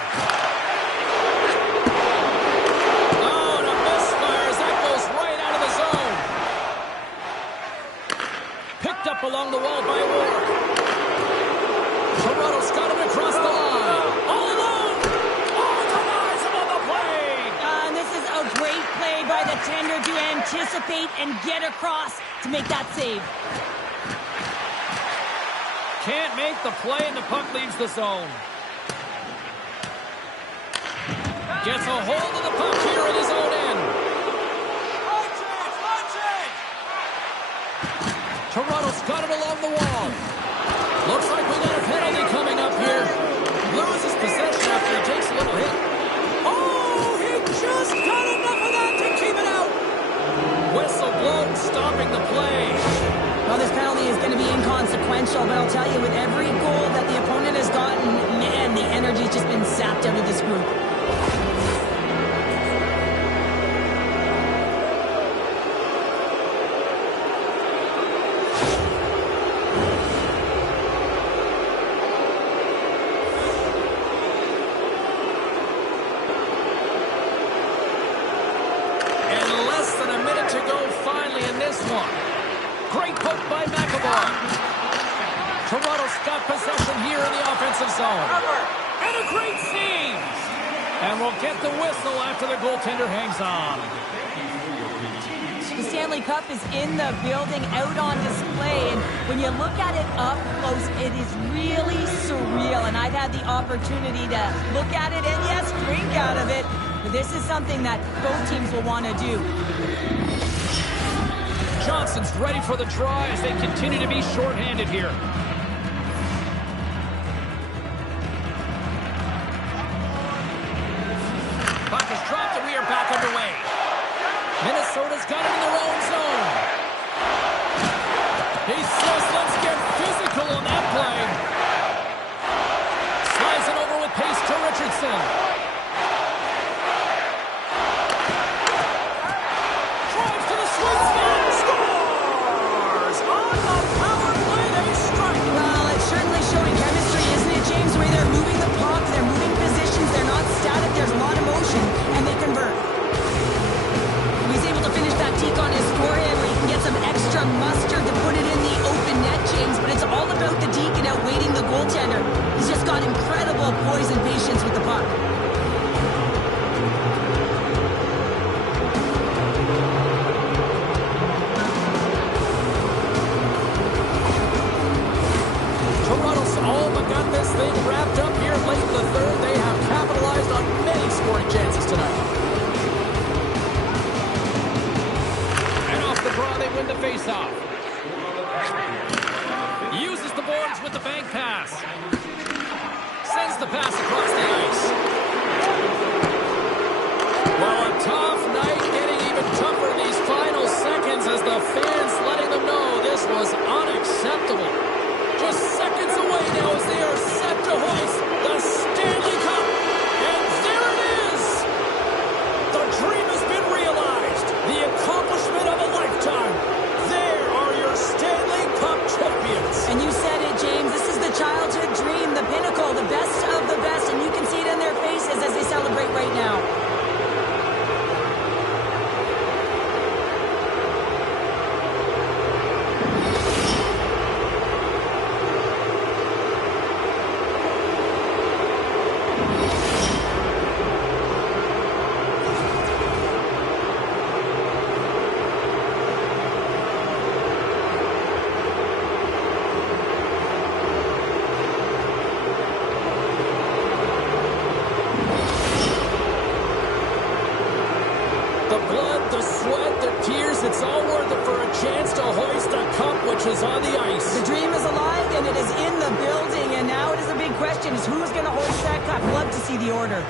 Oh, and a misfire as that goes right out of the zone. Picked up along the wall by Ward. Toronto's got him across the line. All alone. Oh, denies him on the play. And this is a great play by the tender to anticipate and get across to make that save. Can't make the play, and the puck leaves the zone. Gets a hold of the puck here at his own end. Toronto's got it along the wall. Looks like we got a penalty coming up here. Loses possession after he takes a little hit. Oh, he just got enough of that to keep it out. Whistle blown, stopping the play. Well, this penalty is going to be inconsequential, but I'll tell you, with every goal that the opponent has gotten, man, the energy's just been sapped out of this group. And less than a minute to go finally in this one. Great poke by McAvoy. Toronto's got possession here in the offensive zone. And a great save. And we'll get the whistle after the goaltender hangs on. The Stanley Cup is in the building, out on display, and when you look at it up close, it is really surreal, and I've had the opportunity to look at it and, yes, drink out of it, but this is something that both teams will want to do. Johnson's ready for the draw as they continue to be shorthanded here. Puck is dropped and we are back underway. Minnesota's got it in their own zone. He says, let's get physical on that play. Slides it over with pace to Richardson. Drives to the sweet spot. Scores! On the power play, they strike. Well, it's certainly showing chemistry, isn't it, James? The way they're moving the puck, they're moving positions, they're not static, there's a lot of motion, and they convert. He's able to finish that deke on his forehand sweat, the tears, it's all worth it for a chance to hoist a cup which is on the ice. The dream is alive, and it is in the building, and now it is a big question, is who's going to hoist that cup? Love to see the order.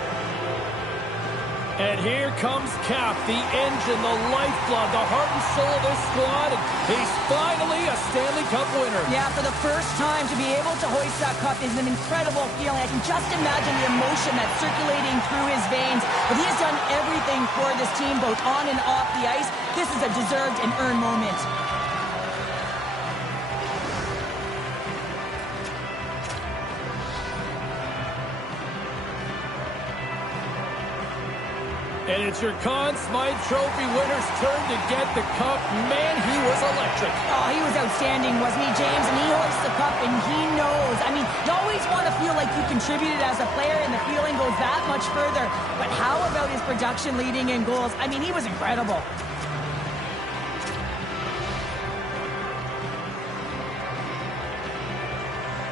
And here comes Cap, the engine, the lifeblood, the heart and soul of this squad. And he's finally a Stanley Cup winner. Yeah, for the first time to be able to hoist that cup is an incredible feeling. I can just imagine the emotion that's circulating through his veins. But he has done everything for this team, both on and off the ice. This is a deserved and earned moment. And it's your Conn Smythe Trophy winner's turn to get the cup. Man, he was electric. Oh, he was outstanding, wasn't he, James? And he hoists the cup, and he knows. I mean, you always want to feel like you contributed as a player, and the feeling goes that much further. But how about his production leading in goals? I mean, he was incredible.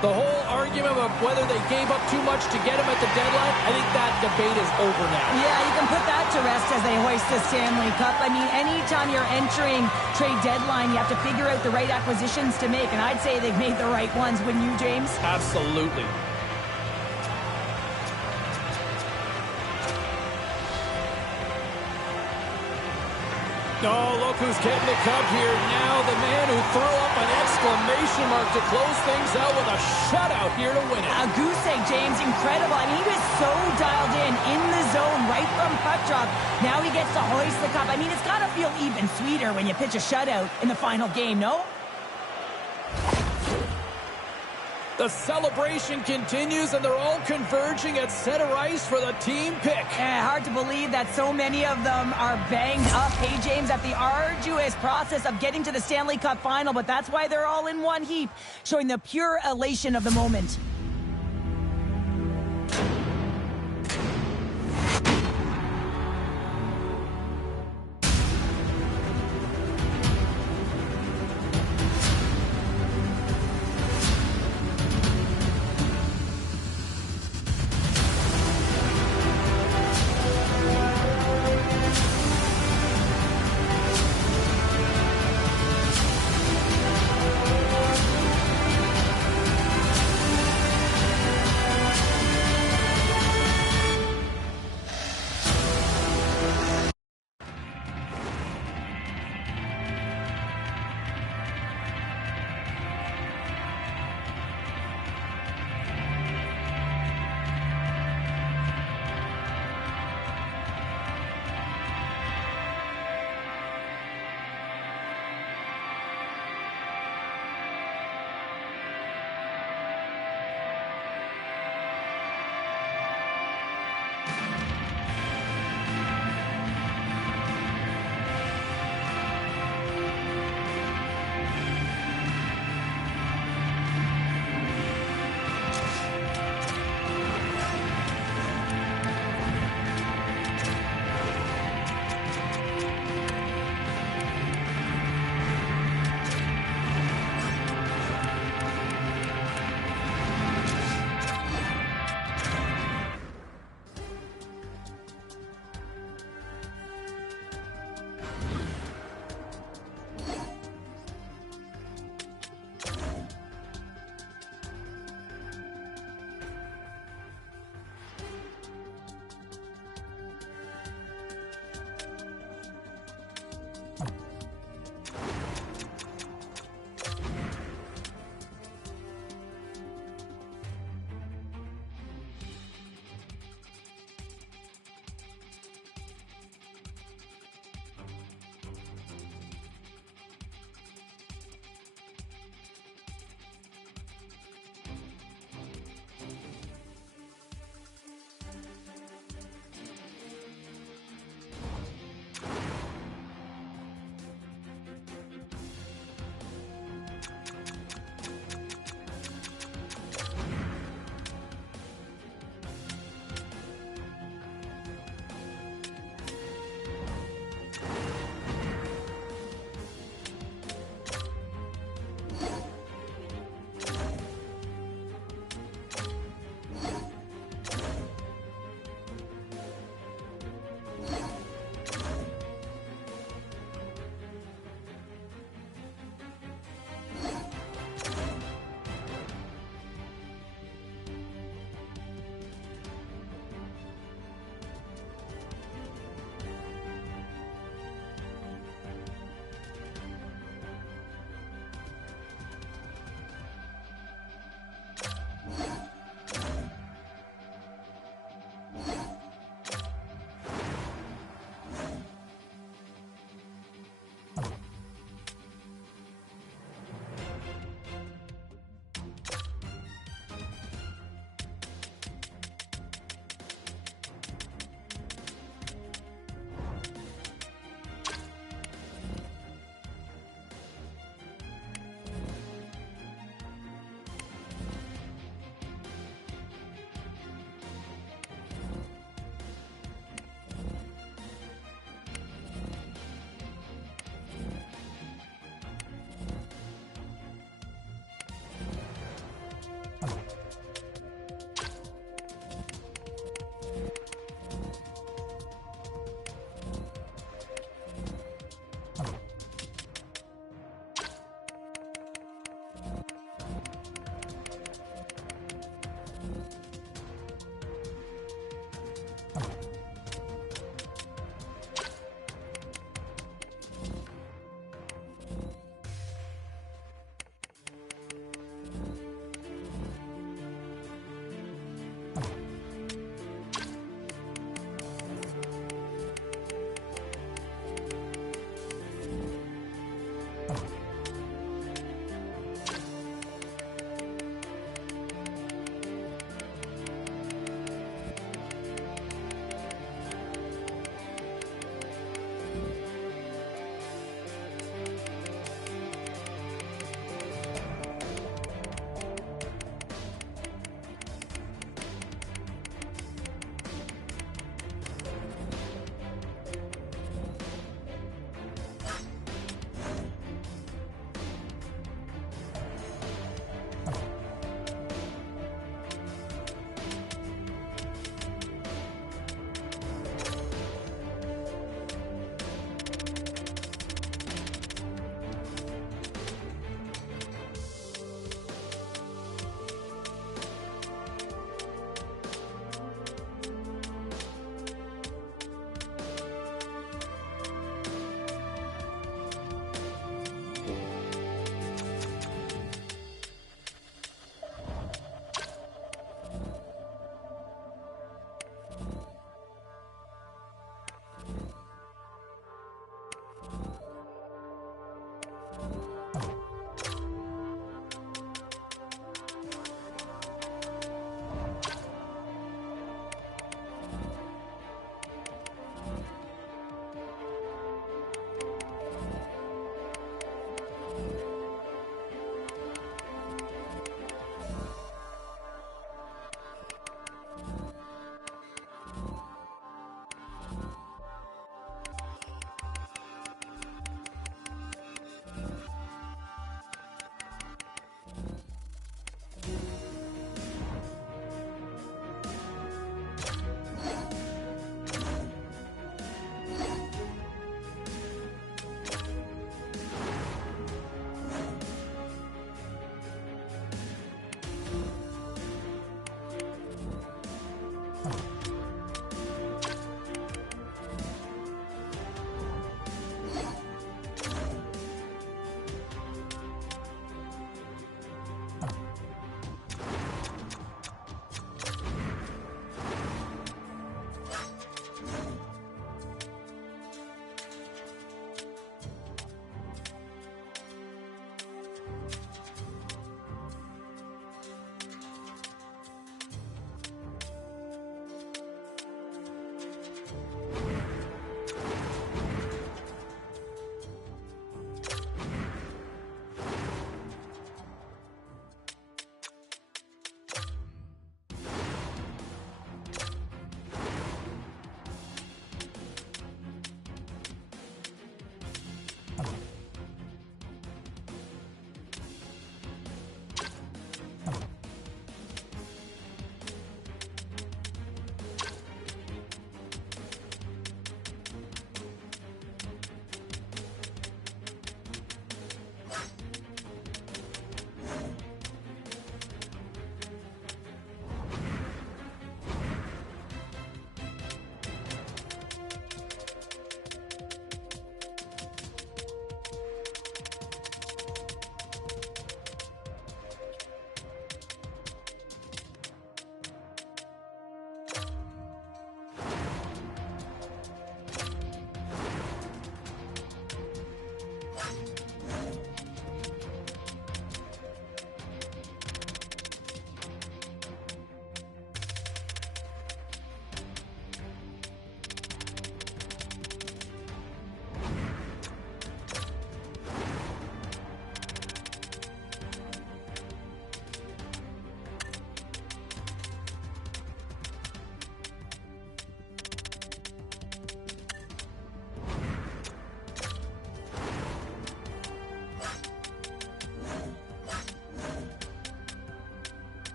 The whole argument of whether they gave up too much to get him at the deadline, I think that debate is over now. Yeah, you can put that to rest as they hoist the Stanley Cup. I mean, anytime you're entering trade deadline, you have to figure out the right acquisitions to make, and I'd say they've made the right ones, wouldn't you, James? Absolutely. Oh, look who's getting the cup here now. The man who threw up an exclamation mark to close things out with a shutout here to win it. A goose egg, James. Incredible. I mean, he was so dialed in the zone, right from puck drop. Now he gets to hoist the cup. I mean, it's got to feel even sweeter when you pitch a shutout in the final game, no? The celebration continues, and they're all converging at center ice for the team pick. Hard to believe that so many of them are banged up. Hey, James, at the arduous process of getting to the Stanley Cup final, but that's why they're all in one heap, showing the pure elation of the moment.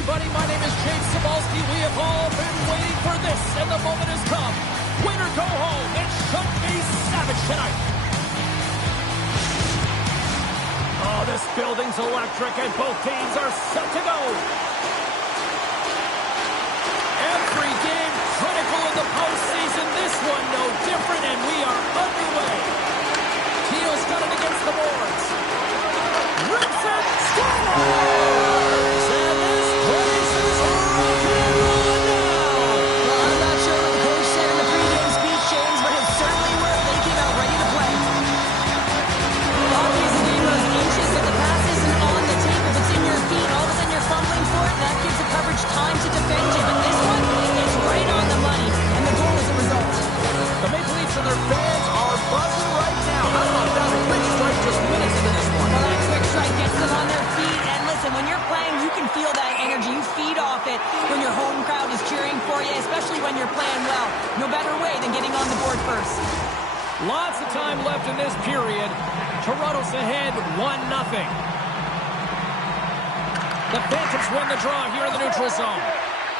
everybody. My name is James Cebulski. We have all been waiting for this, and the moment has come. Win or go home. It should be savage tonight. Oh, this building's electric, and both teams are set to go. Every game critical in the postseason. This one no different, and we are underway. Teal's got it against the boards. Rips it, scores! And this place is rock and rolling now. Well, I'm not sure what the coach said in the pregame speech, James, but it certainly worked. They came out ready to play. Hockey is a game of inches, but the pass isn't on the tape. If it's in your feet, all of a sudden you're fumbling for it, and that gives the coverage time to defend you. But this one, it's right on the money, and the goal is a result. The Maple Leafs and their fans are buzzing right now. How about that quick strike just minutes into this one? Well, that quick strike gets them on their feet, and listen, when you're playing, you can feel that energy. You feed off it when your home crowd is cheering for you, especially when you're playing well. No better way than getting on the board first. Lots of time left in this period. Toronto's ahead 1-0. The Phantoms win the draw here in the neutral zone.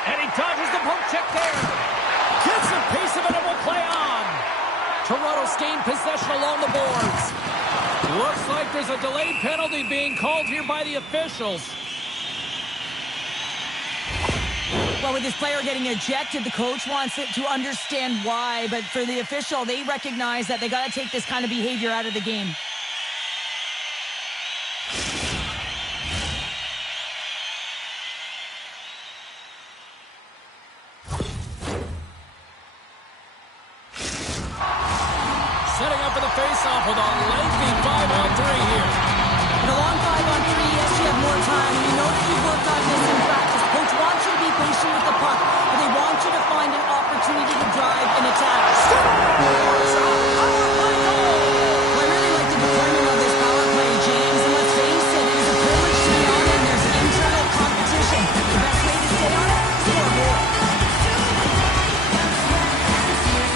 And he dodges the poke check there. Gets a piece of it and will play on. Toronto's gained possession along the boards. Looks like there's a delayed penalty being called here by the officials. Well, with this player getting ejected, the coach wants it to understand why. But for the official, they recognize that they got to take this kind of behavior out of the game. Setting up for the face-off with a lengthy 5-on-3 here. With a long 5-on-3, yes, you have more time. You know that you've worked on this in practice. Coach wants you to be patient with the puck, but they want you to find an opportunity to drive an attack. Scores! A power play goal! Well, I really like the deployment of this power play, James, and let's face it, it is a privilege to be on it, and there's internal competition. The best way to stay on it is score a goal.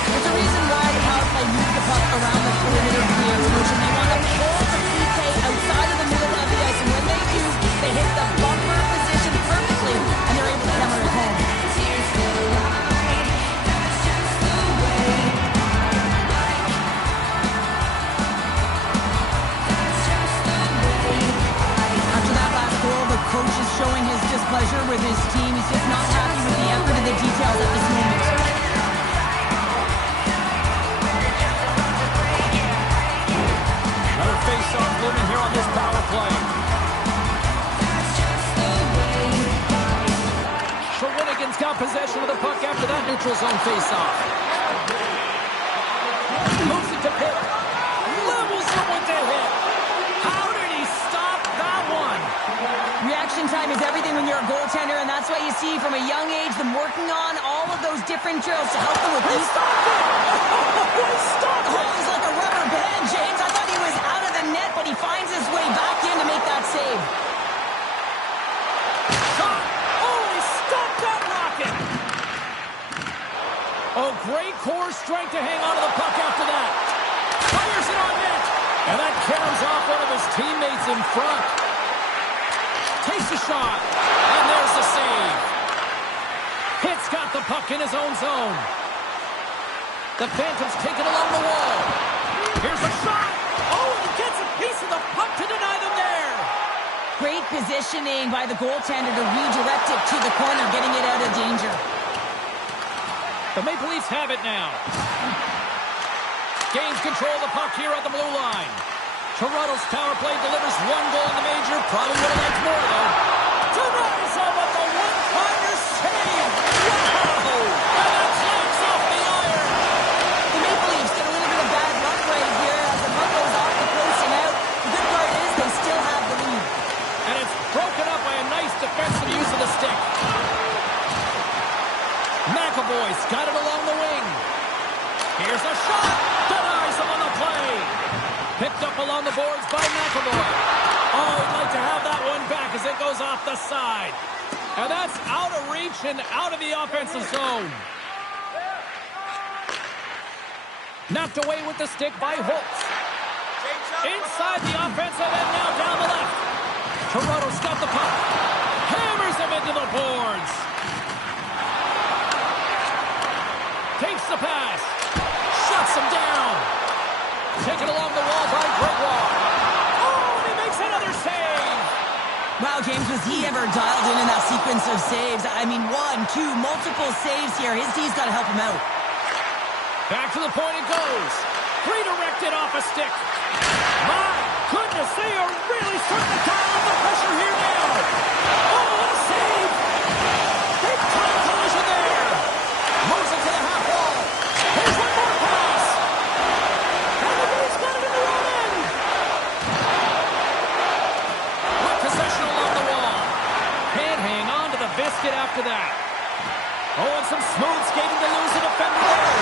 There's a reason why the power play moves the puck around the perimeter of the erosion. They want to pull the PK outside of the middle of the ice, and when they do, they hit the bumper position perfectly, and they're able to hammer it home. After that last goal, the coach is showing his displeasure with his team. He's just not happy with the effort and the details at this moment. Another face-off looming here on this power play. Shawinigan's got possession of the puck after that neutral zone face-off. Moves it to Pitt. Levels it with the hit. How did he stop that one? Reaction time is everything when you're a goaltender, and that's what you see from a young age, them working on all of those different drills to help them with these. Stopped it! He stopped Oh, it! he's like a rubber band, James. I thought he was out of the net, but he finds his way back in to make that save. Shot! Oh, he stopped that rocket! Oh, great core strength to hang on to the puck after that. Fires it on net! And that carries off one of his teammates in front. Takes a shot. And there's the save. Pitt's got the puck in his own zone. The Phantoms take it along the wall. Here's a shot. Oh, he gets a piece of the puck to deny them there. Great positioning by the goaltender to redirect it to the corner, getting it out of danger. The Maple Leafs have it now. Gains control of the puck here on the blue line. Toronto's power play delivers one goal in the major. Probably would have liked more, though. Denies him with the one-timer save. Wow! And that flags off the iron. The Maple Leafs get a little bit of bad luck right here as the puck goes off the post and out. The good part is they still have the lead. And it's broken up by a nice defensive use of the stick. McAvoy's got it along the wing. Here's a shot. Denies him on the play. Picked up along the boards by McAvoy. Oh, he'd like to have that one back as it goes off the side. And that's out of reach and out of the offensive zone. Knocked away with the stick by Holtz. Inside the offensive end now down the left. Toronto's got the puck. Hammers him into the boards. Takes the pass. Shuts him down. Taken along the wall by Gregoire. Oh, and he makes another save. Wow, James, was he ever dialed in that sequence of saves? I mean, 1, 2, multiple saves here. His D's got to help him out. Back to the point it goes. Redirected off a stick. My goodness, they are really starting to dial up the pressure here now. Oh, what a save. Big time collision there. Moves it to the half wall. Here's one more pass. And the Blues got it in the own end. With possession along the wall. Can't hang on to the biscuit after that. Oh, and some smooth skating to lose a defender there.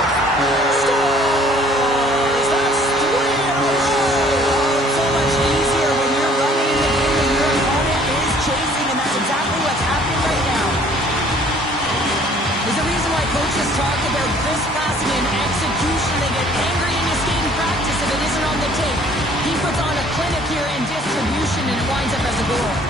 Scores! That's 3 in a row. Oh, it's so much easier when you're running in the game and your opponent is chasing, and that's exactly what's happening right now. There's a reason why coaches talk about crisp passing and execution. They get angry in your skating practice if it isn't on the tape. He puts on a clinic here in distribution, and it winds up as a goal.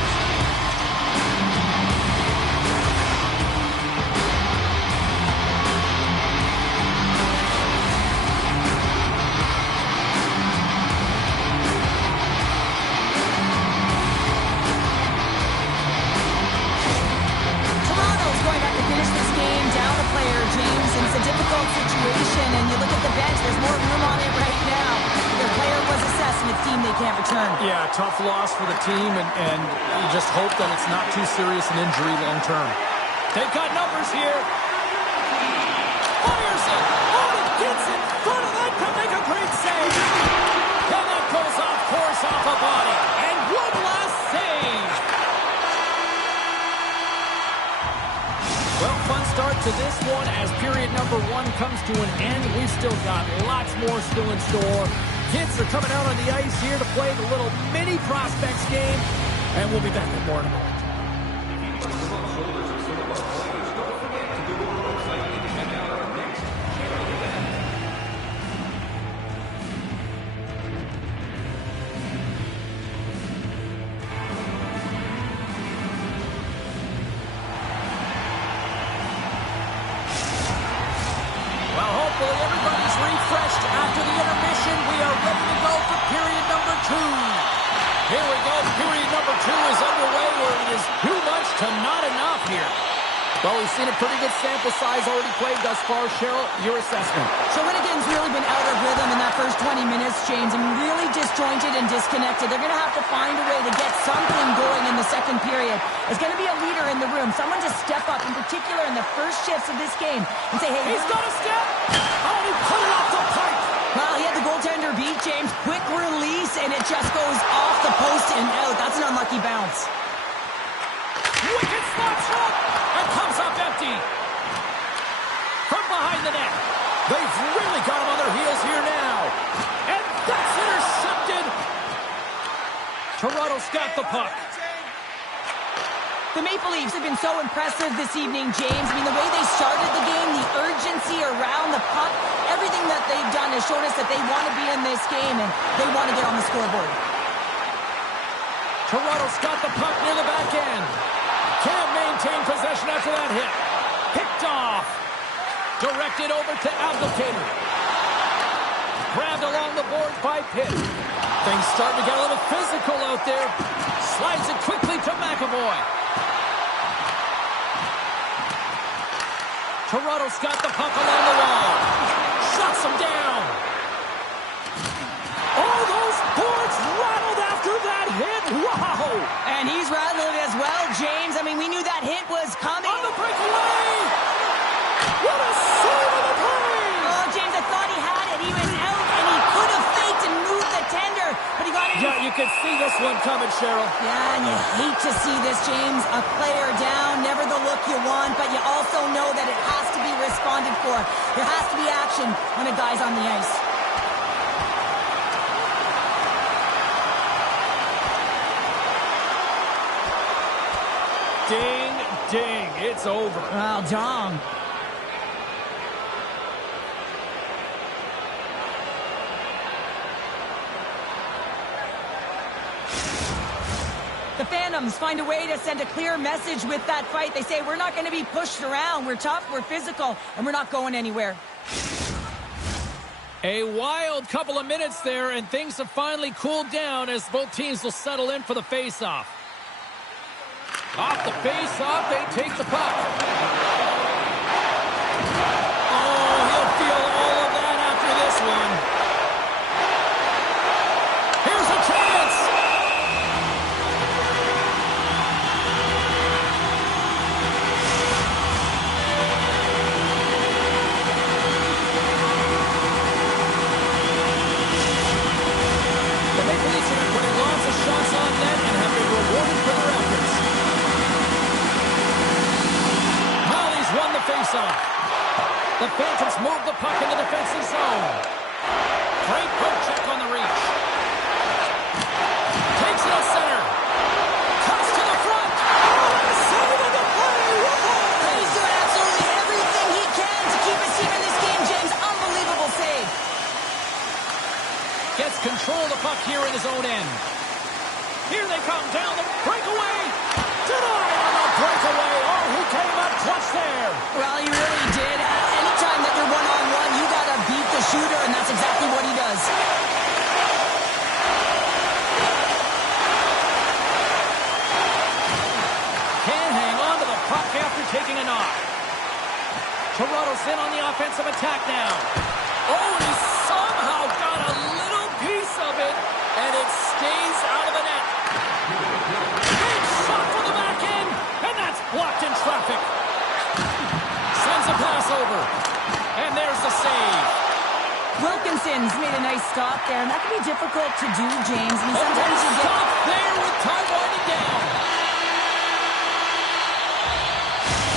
Yeah, tough loss for the team, and you just hope that it's not too serious an injury long term. They've got numbers here. Fires it. Oh, it gets in front of that to make a great save. And that goes off course off a body. And one last save. Well, fun start to this one as period number 1 comes to an end. We've still got lots more still in store. Kids are coming out on the ice here to play the little mini prospects game, and we'll be back with more in a moment. Everybody's refreshed after the intermission. We are ready to go for period number 2. Here we go. Period number 2 is underway where it is too much to not enough here. Well, we've seen a pretty good sample size already played thus far. Cheryl, your assessment. Shawinigan's really been out of rhythm in that first 20 minutes, James, and really disjointed and disconnected. They're going to have to find a way to get something going in the second period. There's going to be a leader in the room, someone to step up, in particular in the first shifts of this game, and say, hey, he's got a step. Oh, he put it off the pipe. Well, he had the goaltender beat, James. Quick release, and it just goes off the post and out. That's an unlucky bounce. Wicked slap shot, and comes up empty. From behind the net. They've really got him on their heels here now. And that's intercepted. Toronto's got the puck. The Maple Leafs have been so impressive this evening, James. I mean, the way they started the game, the urgency around the puck, everything that they've done has shown us that they want to be in this game and they want to get on the scoreboard. Toronto's got the puck near the back end. Can't maintain possession after that hit. Picked off. Directed over to Abdelkader. Grabbed along the boards by Pitt. Things starting to get a little physical out there. Slides it quickly to McAvoy. Toronto's got the puck along the wall. Shuts him down. Oh, those boards rattled after that hit. Wow. And he's rattled as well, James. I mean, we knew that hit was coming. On the breakaway. What a save of the play. Oh, James, I thought he had it. He was out, and he could have faked and moved the tender, but he got it. Yeah, you could see this one coming, Cheryl. Yeah, and you hate to see this, James. A player down, never the look you want, but you also know that it has to be responded for. There has to be action when a guy's on the ice. Ding, ding, it's over. Well, Dom. The Phantoms find a way to send a clear message with that fight. They say, we're not going to be pushed around. We're tough, we're physical, and we're not going anywhere. A wild couple of minutes there, and things have finally cooled down as both teams will settle in for the face-off. Off the face-off, they take the puck. Oh, he'll feel all of that after this one. Here's a chance! The Maple Leafs have been putting lots of shots on net and have been rewarded for their efforts. Holly's won the faceoff. The Phantoms move the puck in the defensive zone. Great poke check on the reach. Takes it to center. Cuts to the front. Saving the play. And he's doing absolutely everything he can to keep his team in this game, James. Unbelievable save. Gets control of the puck here in his own end. Here they come down the breakaway. Denied on the breakaway. Oh, he came up clutch there. Well, he really did. Anytime that you're one-on-one, you got to beat the shooter, and that's exactly what he does. Can't hang on to the puck after taking a knock. Toronto's in on the offensive attack now. Oh, and he somehow got a little piece of it, and it stays out of the net. Big shot for the back end, and that's blocked in traffic. Sends a pass over, and there's the save. Wilkinson's made a nice stop there, and that can be difficult to do, James. I mean, sometimes you get... Stop there with time winding down.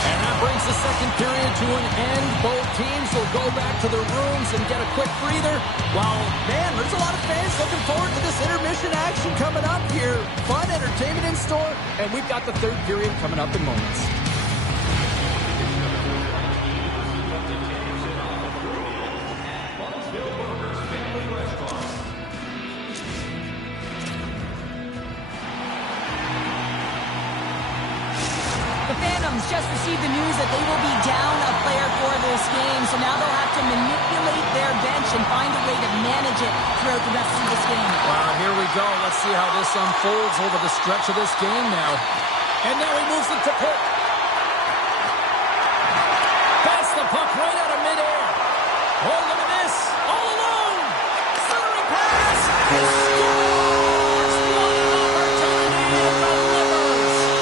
And that brings the second period to an end. Both teams will go back to their rooms and get a quick breather. Well, man, there's a lot of fans looking forward to this intermission action coming up here. Fun entertainment in store, and we've got the third period coming up in moments. The Phantoms just received the news that they will be down a player for this game, so now they'll have to manipulate their bench and find a way to manage it throughout the rest of this game. Well, here we go. Let's see how this unfolds over the stretch of this game now. And now he moves it to Pitt. Bats the puck right out of midair. Oh, look at this. All alone. Centering pass. He scores! What an opportunity for the Libres.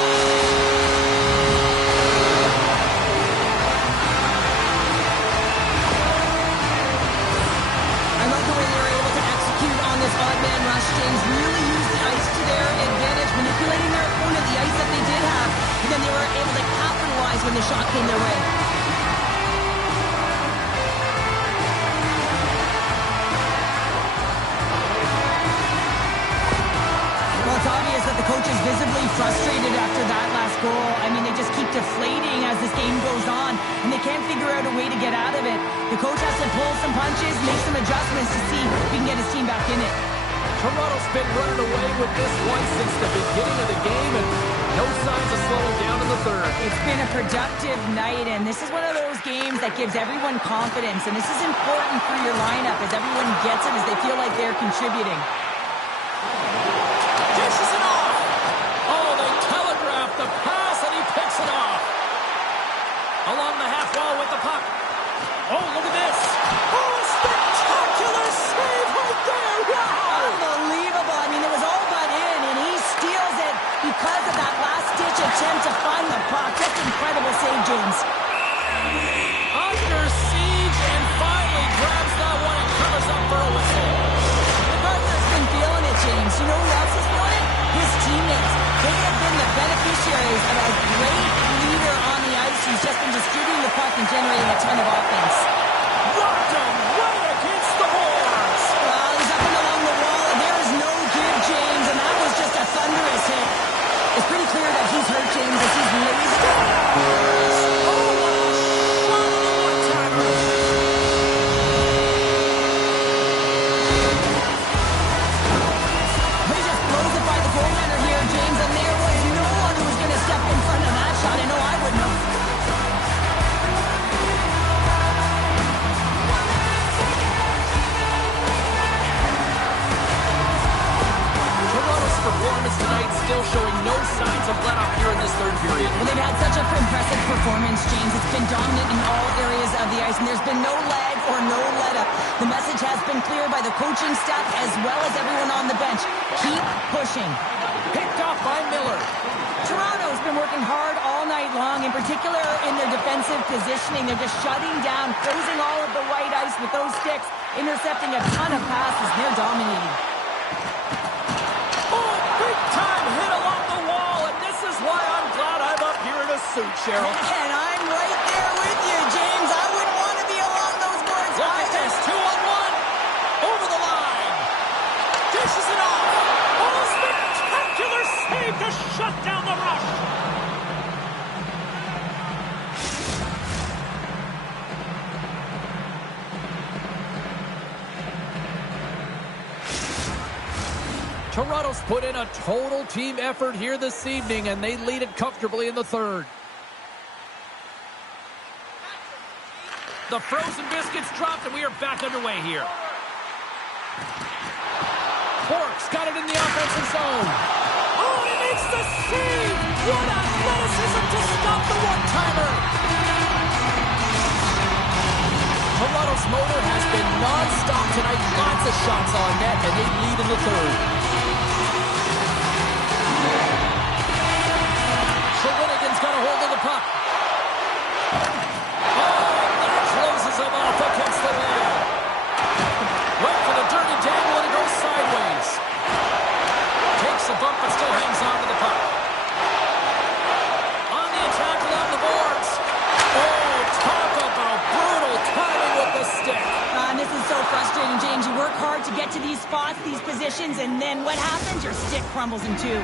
I love the way they were able to execute on this odd man rush, James. Really use the ice to their advantage, manipulating their opponent, the ice that they did have, and then they were able to capitalize when the shot came their way. Well, it's obvious that the coach is visibly frustrated after that last goal. I mean, they just keep deflating as this game goes on, and they can't figure out a way to get out of it. The coach has to pull some punches, make some adjustments to see if he can get his team back in it. Toronto's been running away with this one since the beginning of the game, and no signs of slowing down in the third. It's been a productive night, and this is one of those games that gives everyone confidence, and this is important for your lineup as everyone gets it, as they feel like they're contributing. Dishes it off. Oh, they telegraphed the pass, and he picks it off. Along the half wall with the puck. Oh, look at this. Oh, spectacular save right there. Wow. Unbelievable. I mean, it was all but in, and he steals it because of that last-ditch attempt to find the puck. Just incredible save, James. Under siege, and finally grabs that one and covers up for a whistle. MacArthur's been feeling it, James. You know who else is feeling it? His teammates. They have been the beneficiaries of a great leader on the ice who's just been distributing the puck and generating a ton of offense. Rocked him right against the boards. Well, he's up and along the wall, and there is no give, James, and that was just a thunderous hit. It's pretty clear that he's hurt, James, as he's lazy. He just blows it by the goaltender here, James, and there performance tonight, still showing no signs of let up here in this third period. Well, they've had such an impressive performance, James. It's been dominant in all areas of the ice, and there's been no lag or no let up. The message has been clear by the coaching staff as well as everyone on the bench. Keep pushing. Picked off by Miller. Toronto's been working hard all night long, in particular in their defensive positioning. They're just shutting down, closing all of the white ice with those sticks, intercepting a ton of passes, and they're dominating. Oh, big time hit along the wall, and this is why I'm glad I'm up here in a suit, Cheryl. And I'm right there with you, James. I wouldn't want to be along those boards Look at either. this, 2-on-1. Over the line. Dishes it off. Oh, spectacular save to shut down the rush. Toronto's put in a total team effort here this evening, and they lead it comfortably in the third. The frozen biscuits dropped, and we are back underway here. Bork's got it in the offensive zone. Oh, he makes the save! What athleticism to stop the one-timer! Toronto's motor has been non-stop tonight. Lots of shots on net, and they lead in the third. Shawinigan's got a hold of the puck. Closes him off against the wall. Went for the dirty dangle and it goes sideways. Takes a bump but still hangs on to the puck. On the attack along the boards. Oh, talk about brutal timing with the stick. And this is so frustrating, James. You work hard to get to these spots, these positions, and then what happens? Your stick crumbles in two.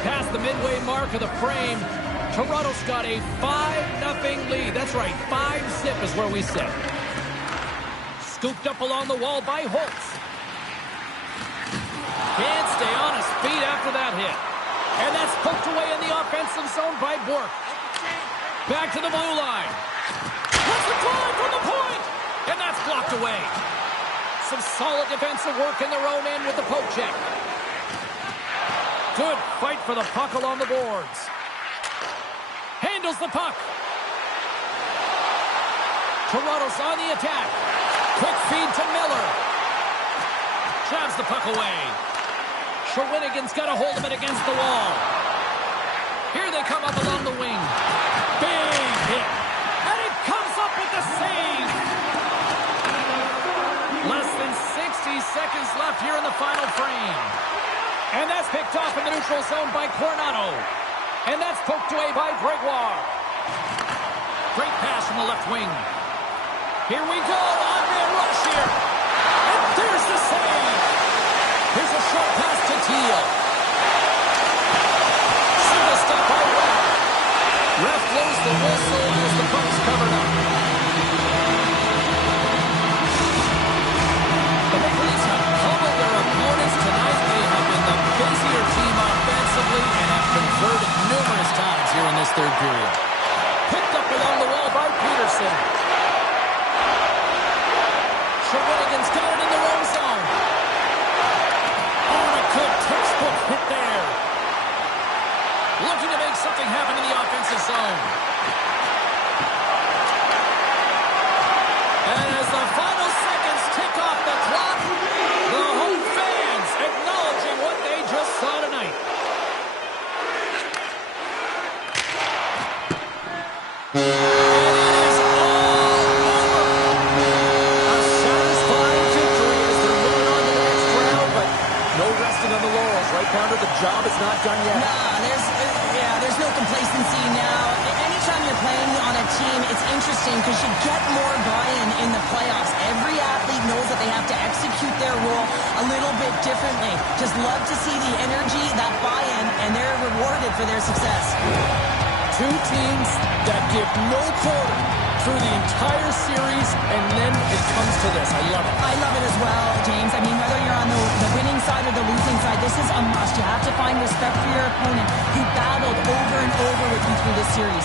Past the midway mark of the frame, Toronto's got a 5-0 lead. That's right, 5-zip is where we sit. Scooped up along the wall by Holtz. Can't stay on his feet after that hit. And that's poked away in the offensive zone by Bork. Back to the blue line. What's the drive from the point? And that's blocked away. Some solid defensive work in their own end with the poke check. Good fight for the puck along the boards. Handles the puck. Toronto's on the attack. Quick feed to Miller. Jabs the puck away. Shawinigan's got a hold of it against the wall. Here they come up along the wing. Big hit. And it comes up with the save. Less than 60 seconds left here in the final frame. And that's picked off in the neutral zone by Coronado. And that's poked away by Gregoire. Great pass from the left wing. Here we go. On-man rush here. And there's the save. Here's a short pass to Teal. Single step by Rhode. Ref blows the whistle as the puck's covered up. The Maple Leafs have pummeled their opponents tonight. They have been the busier team offensively and have converted numerous times here in this third period. Picked up along the wall by Peterson. Shawinigan's got it in their own zone. Oh, a good textbook hit there. Looking to make something happen in the offensive zone. And as the final seconds tick off the clock, the home fans acknowledging what they just saw tonight. And it is all over. A satisfying victory as they're moving on to the next round, but no resting on the laurels, right, Pounder? The job is not done yet. There's no complacency now. Anytime you're playing on a team, it's interesting because you get more buy-in in the playoffs. Every athlete knows that they have to execute their role a little bit differently. Just love to see the energy, that buy-in, and they're rewarded for their success. Two teams that give no quarter through the entire series, and then it comes to this. I love it. I love it as well, James. I mean, whether you're on the winning side or the losing side, this is a must. You have to find respect for your opponent who battled over and over with you through this series.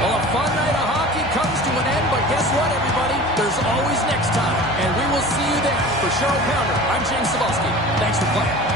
Well, a fun night of hockey comes to to an end, but guess what, everybody? There's always next time, and we will see you there. For Cheryl Pounder, I'm James Cebulski. Thanks for playing.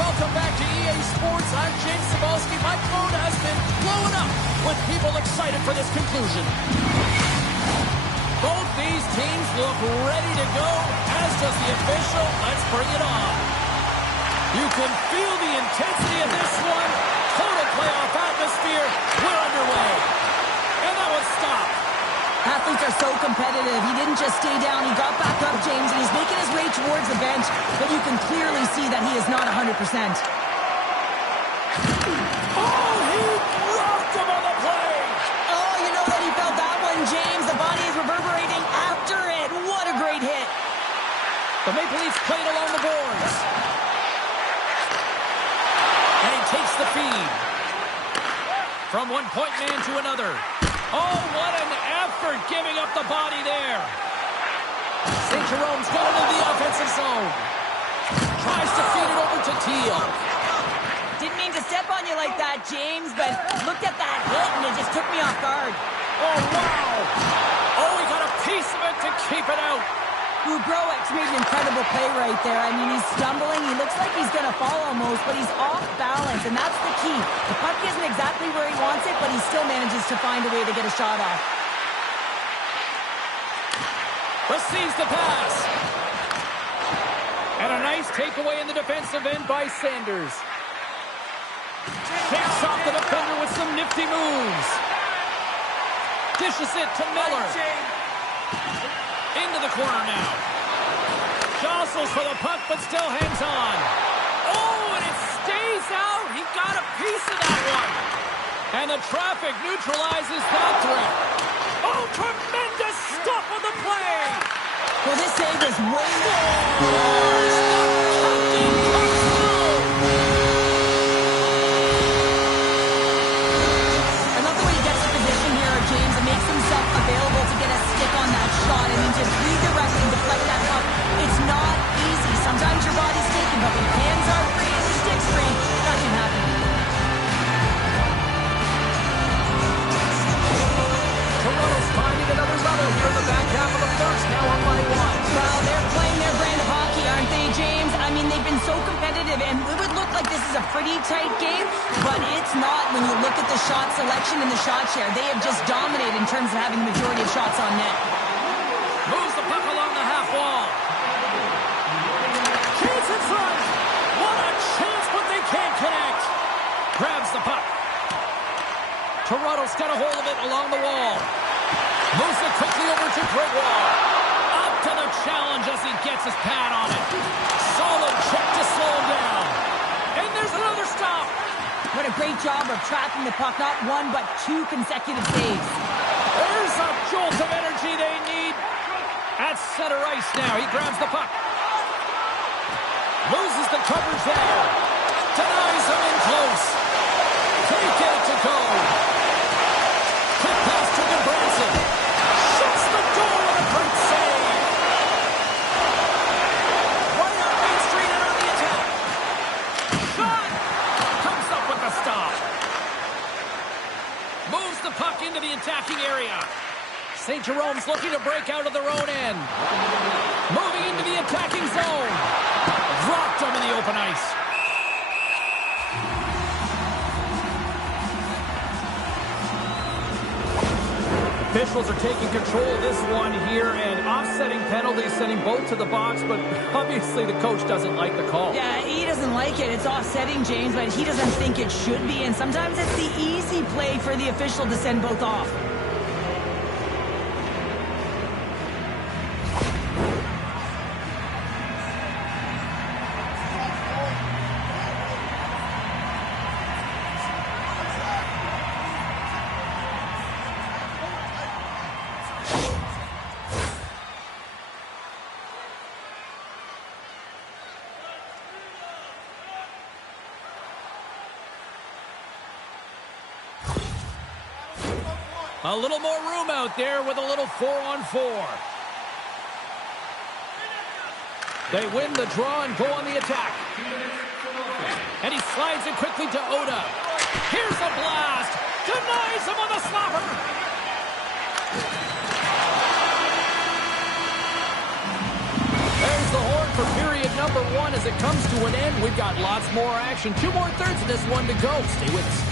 Welcome back to EA Sports. I'm James Cebulski. My phone has been blowing up with people excited for this conclusion. Both these teams look ready to go, as does the official. Let's bring it on. You can feel the intensity of this one. Total playoff atmosphere. We're underway. And that was stopped. Athletes are so competitive. He didn't just stay down. He got back up, James, and he's making his way towards the bench, but you can clearly see that he is not 100%. Oh, he rocked him on the play. Oh, you know that he felt that one, James. The body is reverberating after it. What a great hit. The Maple Leafs played along the boards. And he takes the feed. From one point man to another. Oh, what an effort giving up the body there. Saint-Jérôme's going into the offensive zone. Tries to feed it over to Teal. Didn't mean to step on you like that, James, but looked at that hit and it just took me off guard. Oh, wow. Oh, he got a piece of it to keep it out. Brouwex made an incredible play right there. I mean, he's stumbling. He looks like he's going to fall almost, but he's off balance, and that's the key. The puck isn't exactly where he wants it, but he still manages to find a way to get a shot off. Receives the pass. And a nice takeaway in the defensive end by Sanders. Takes off the defender with some nifty moves. Dishes it to Miller. Into the corner now. Jostles for the puck, but still hangs on. Oh, and it stays out. He got a piece of that one. And the traffic neutralizes that threat. Oh, tremendous stop on the play. Well, this save is way I love the way he gets the position here, James, and makes himself available to get a stick on that shot and then just redirect and deflect that puck. It's not easy. Sometimes your body's taken, but when your hands are free and your stick's free, that can happen. Toronto's finding another level here in the back half of the first, now on by one. Well, they're playing their brand of hockey, aren't they, James? I mean, they've been so competitive, and it would look like this is a pretty tight game, but it's not when you look at the shot selection and the shot share. They have just dominated in terms of having the majority of shots on net. Moves the puck along the half wall. Chance in front. What a chance, but they can't connect. Grabs the puck. Toronto's got a hold of it along the wall. Moves it quickly over to Gregoire. Up to the challenge as he gets his pad on it. Solid check to slow him down. And there's another stop. What a great job of tracking the puck. Not one, but two consecutive saves. There's a jolt of energy they need. At center ice now. He grabs the puck. Loses the coverage there. Denies him in close. Can't get it to go. Quick pass to Branson. Shuts the door with a great save. Right on Main Street and on the attack. Shot. the puck into the attacking area. Saint-Jérôme's looking to break out of their own end. Moving into the attacking zone. Dropped him in the open ice. Officials are taking control of this one here, and offsetting penalties, sending both to the box, but obviously the coach doesn't like the call. Yeah, he doesn't like it. It's offsetting, James, but he doesn't think it should be, and sometimes it's the easy play for the official to send both off. A little more room out there with a little 4-on-4. They win the draw and go on the attack. And he slides it quickly to Oda. Here's a blast. Denies him on the slapper. There's the horn for period number 1 as it comes to an end. We've got lots more action. 2 more thirds of this one to go. Stay with us.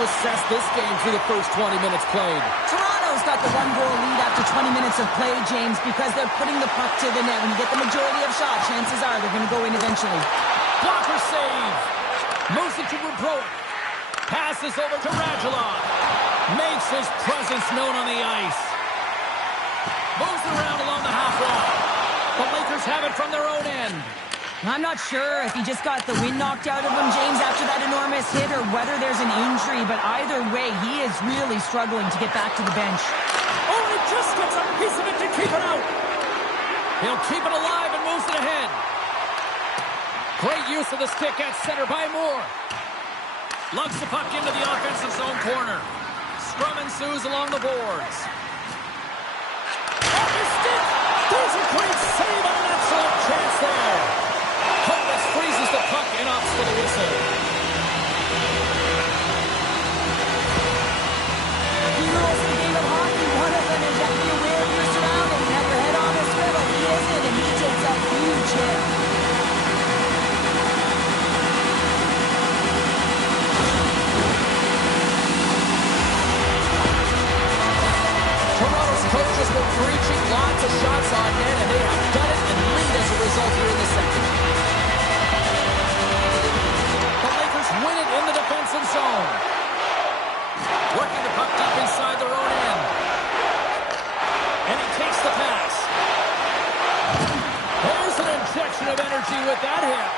Assess this game through the first 20 minutes played. Toronto's got the 1-goal lead after 20 minutes of play, James, because they're putting the puck to the net. When you get the majority of shots, chances are they're going to go in eventually. Blocker save. Moves it to Repêchage. Passes over to Radulov. Makes his presence known on the ice. Moves around along the half wall. The Lakers have it from their own end. I'm not sure if he just got the wind knocked out of him, James, after that enormous hit, or whether there's an injury, but either way, he is really struggling to get back to the bench. Oh, he just gets a piece of it to keep it out. He'll keep it alive and moves it ahead. Great use of the stick at center by Moore. Lugs the puck into the offensive zone corner. Scrum ensues along the boards. Off his stick! There's a great save on that shot chance there. Hovis freezes the puck and opts for the whistle. The rules of the game of hockey, one of them is you have to be aware of your surroundings and have your head on a swivel. He isn't, and he takes a huge hit. Toronto's coaches were reaching lots of shots on net, and they have done it and lead as a result here in the second. Win it in the defensive zone. Working the puck deep inside their own end. And he takes the pass. There's an injection of energy with that hit.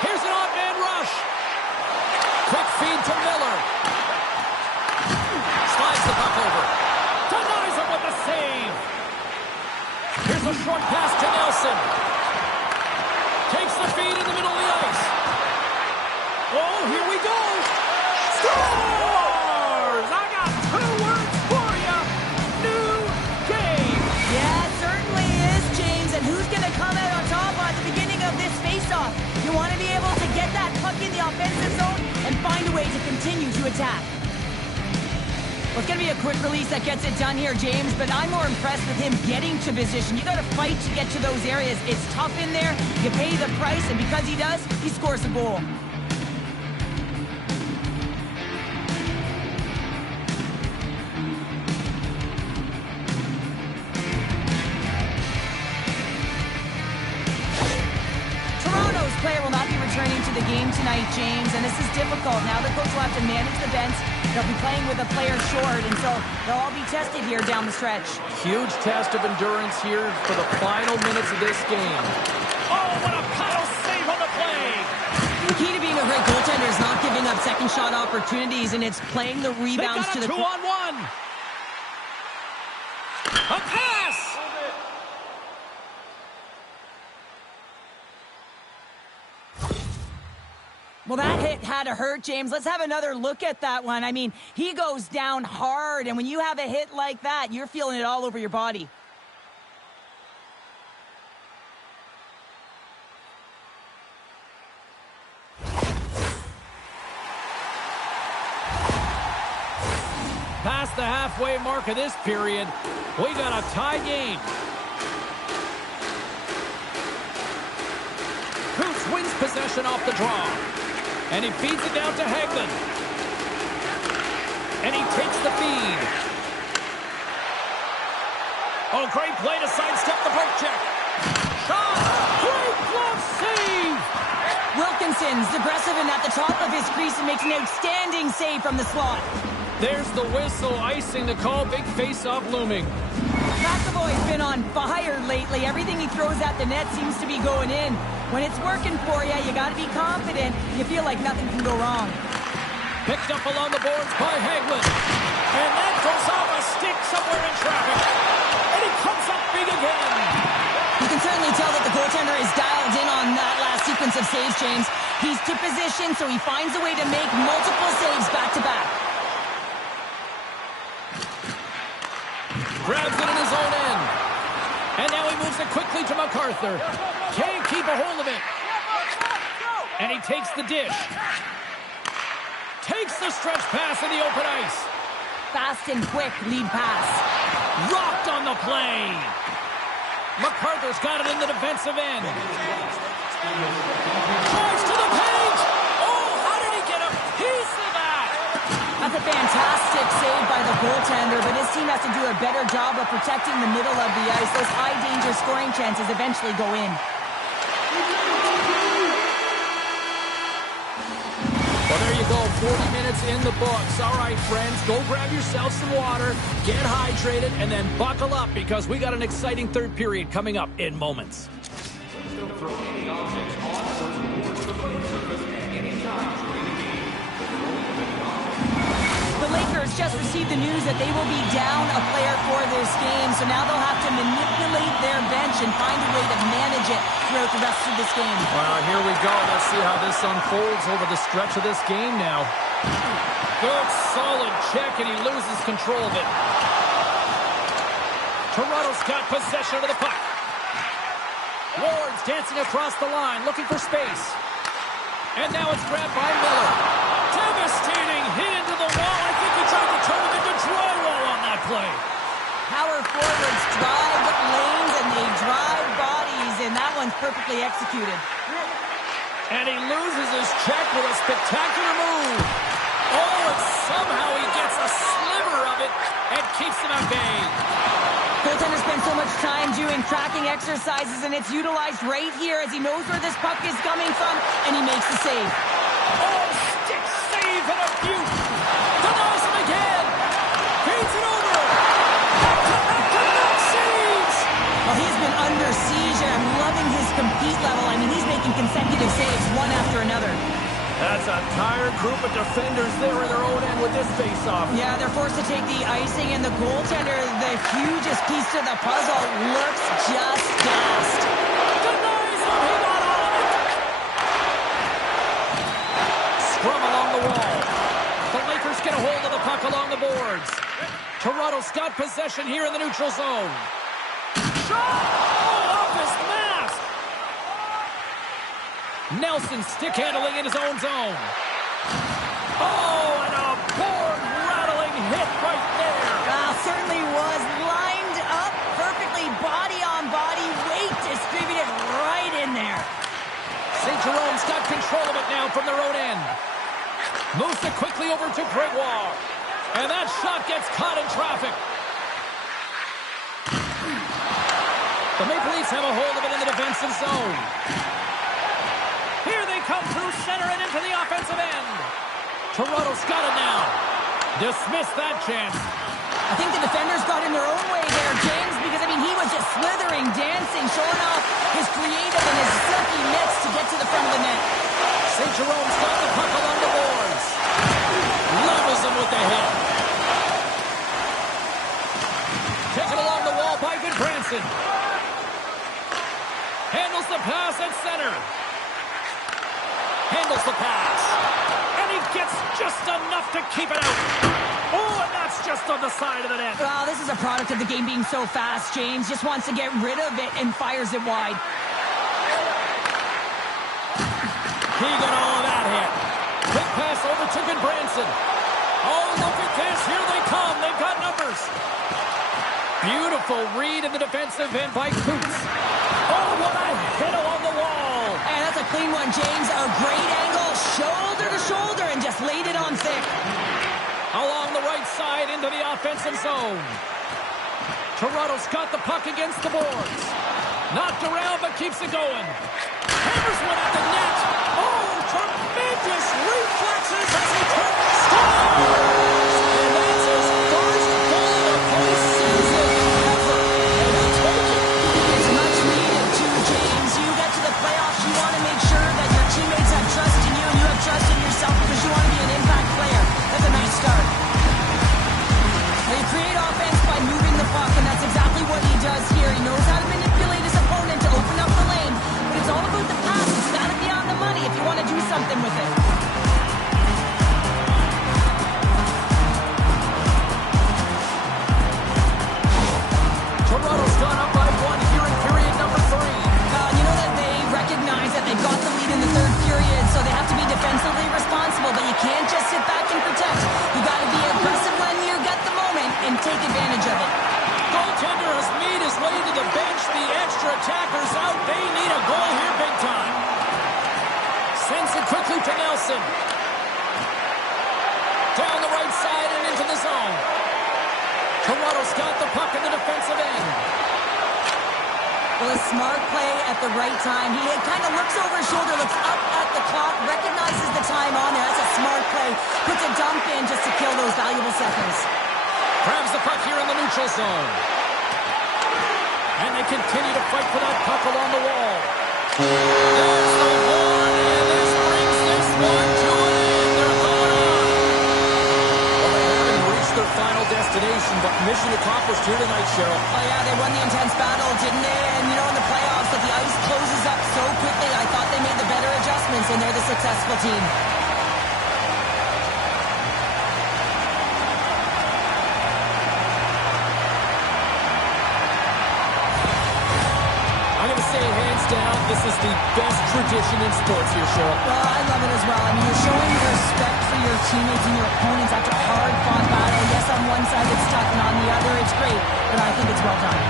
Here's an odd-man rush. Quick feed to Miller. Slides the puck over. Denies him with the save. Here's a short pass to Nelson. Takes the feed in the middle of the ice. Oh, here we go. Scores! I got 2 words for you. New game. Yeah, it certainly is, James. And who's going to come out on top at the beginning of this faceoff? You want to be able to get that puck in the offensive zone and find a way to continue to attack. Well, it's going to be a quick release that gets it done here, James, but I'm more impressed with him getting to position. You got to fight to get to those areas. It's tough in there. You pay the price, and because he does, he scores a goal. Toronto's player will not be returning to the game tonight, James, and this is difficult. Now the coach will have to manage the bench. They'll be playing with a player short, and so they'll all be tested here down the stretch. Huge test of endurance here for the final minutes of this game. Oh, what a paddle save on the play! The key to being a great goaltender is not giving up second shot opportunities, and it's playing the rebounds to the... They got a 2-on-1! A pass! Well, that hit had to hurt, James. Let's have another look at that one. I mean, he goes down hard, and when you have a hit like that, you're feeling it all over your body. Past the halfway mark of this period, we got a tie game. Coots wins possession off the draw. And he feeds it down to Hagman. And he takes the feed. Oh, great play to sidestep the poke check. Shot! Great glove save! Wilkinson's aggressive and at the top of his crease and makes an outstanding save from the slot. There's the whistle, icing the call. Big face-off looming. McAvoy's been on fire lately. Everything he throws at the net seems to be going in. When it's working for you, you got to be confident. You feel like nothing can go wrong. Picked up along the boards by Hagman. And that goes off a stick somewhere in traffic. And he comes up big again. You can certainly tell that the goaltender is dialed in on that last sequence of saves, James. He's to position, so he finds a way to make multiple saves back-to-back. Grabs it in his own end. And now he moves it quickly to MacArthur. Can't keep a hold of it. And he takes the dish. Takes the stretch pass in the open ice. Fast and quick lead pass. Rocked on the play. MacArthur's got it in the defensive end. Tries to the page. Oh, how did he get a piece of that? That's a fantastic save by the goaltender, but his team has to do a better job of protecting the middle of the ice. Those high-danger scoring chances eventually go in. Well, there you go. 40 minutes in the books. All right, friends, go grab yourself some water, get hydrated, and then buckle up because we got an exciting third period coming up in moments. The Lakers just received the news that they will be down a player for this game, so now they'll have to manipulate their bench and find a way to manage it throughout the rest of this game. Well, here we go. Let's see how this unfolds over the stretch of this game now. Good, solid check, and he loses control of it. Toronto's got possession of the puck. Ward's dancing across the line, looking for space. And now it's grabbed by Miller. Devastating hit into the wall. I think he tried to turn it into drywall on that play. Power forwards drive lanes and they drive bodies, and that one's perfectly executed. And he loses his check with a spectacular move. Oh, and somehow he gets a sliver of it and keeps him at bay. Goaltender spends so much time doing tracking exercises, and it's utilized right here as he knows where this puck is coming from, and he makes the save. Oh, stick save and a beaut. Denies him again. Feeds it over. Back saves. Well, he's been under siege, and I'm loving his compete level. I mean, he's making consecutive saves one after another. That's a tired group of defenders there in their own end with this face-off. Yeah, they're forced to take the icing, and the goaltender, the hugest piece to the puzzle, looks just gassed. Denies him. He got all of it. Scrum along the wall. The Lakers get a hold of the puck along the boards. Toronto's got possession here in the neutral zone. Shot! Oh, off his mask! Nelson stick handling in his own zone. Oh, and a board-rattling hit right there. Certainly was lined up perfectly, body on body, weight distributed right in there. Saint-Jérôme's got control of it now from their own end. Moves it quickly over to Gregoire. And that shot gets caught in traffic. The Maple Leafs have a hold of it in the defensive zone. Here they come through center and into the offensive end. Toronto's got it now. Dismiss that chance. I think the defenders got in their own way there, James, because, I mean, he was just slithering, dancing, showing off his creative and his silky mitts to get to the front of the net. St. Jerome's got the puck along the boards. Levels him with the hit. Taken along the wall by Branson. Handles the pass at center. Handles the pass. And he gets just enough to keep it out. Oh, and that's just on the side of the net. Well, this is a product of the game being so fast. James just wants to get rid of it and fires it wide. He got all of that hit. Quick pass over to Branson. Oh, look at this. Here they come. They've got numbers. Beautiful read in the defensive end by Coots. Oh, what a hit along the wall. And that's a clean one, James. A great angle, shoulder to shoulder, and just laid it on thick. Along the right side into the offensive zone. Toronto's got the puck against the boards. Knocked around, but keeps it going. Hammers one at the net. Oh, tremendous reflexes as he scores! And that's his first goal of the postseason ever. And he'll take it. It's much needed too, James. You get to the playoffs, you want to make sure that your teammates have trust in you and you have trust in yourself because you want to be an impact player. That's a nice start. Now you create offense by moving the puck, and that's exactly what he does here. He knows how to manipulate his opponent to open up the lane, but it's all about the pass. It's got to be on the money if you want to do something with it. Toronto's gone up by one here in period number 3. You know that they recognize that they've got the lead in the third period, so they have to be defensively responsible, but you can't just sit back and protect. You got to be aggressive when you get the moment and take advantage of it. Goaltender has made his way to the bench. The extra attackers out. They need a goal here big time. Sends it quickly to Nelson. Down the right side and into the zone. Toronto's got the puck in the defensive end. Well, a smart play at the right time. He kind of looks over his shoulder, looks up at the clock, recognizes the time on there. That's a smart play. Puts a dump in just to kill those valuable seconds. Grabs the puck here in the neutral zone. And they continue to fight for that puck along the wall. There's the horn, and this brings this one to an end. They're going on. Well, they haven't reached their final destination, but mission accomplished here tonight, Cheryl. Oh, yeah, they won the intense battle, didn't they? And, you know, in the playoffs, that the ice closes up so quickly, I thought they made the better adjustments, and they're the successful team. I'm going to say hands down, this is the best tradition in sports here, Cheryl. Well, I love it as well. I mean, you're showing respect for your teammates and your opponents after a hard-fought battle. Yes, on one side it's tough, and on the other it's great, but I think it's well done.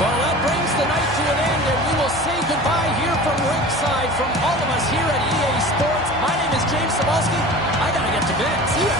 Well, that brings the night to an end, and we will say goodbye here from ringside from all of us here at EA Sports. My name is James Cebulski. I got to get to bed. See ya.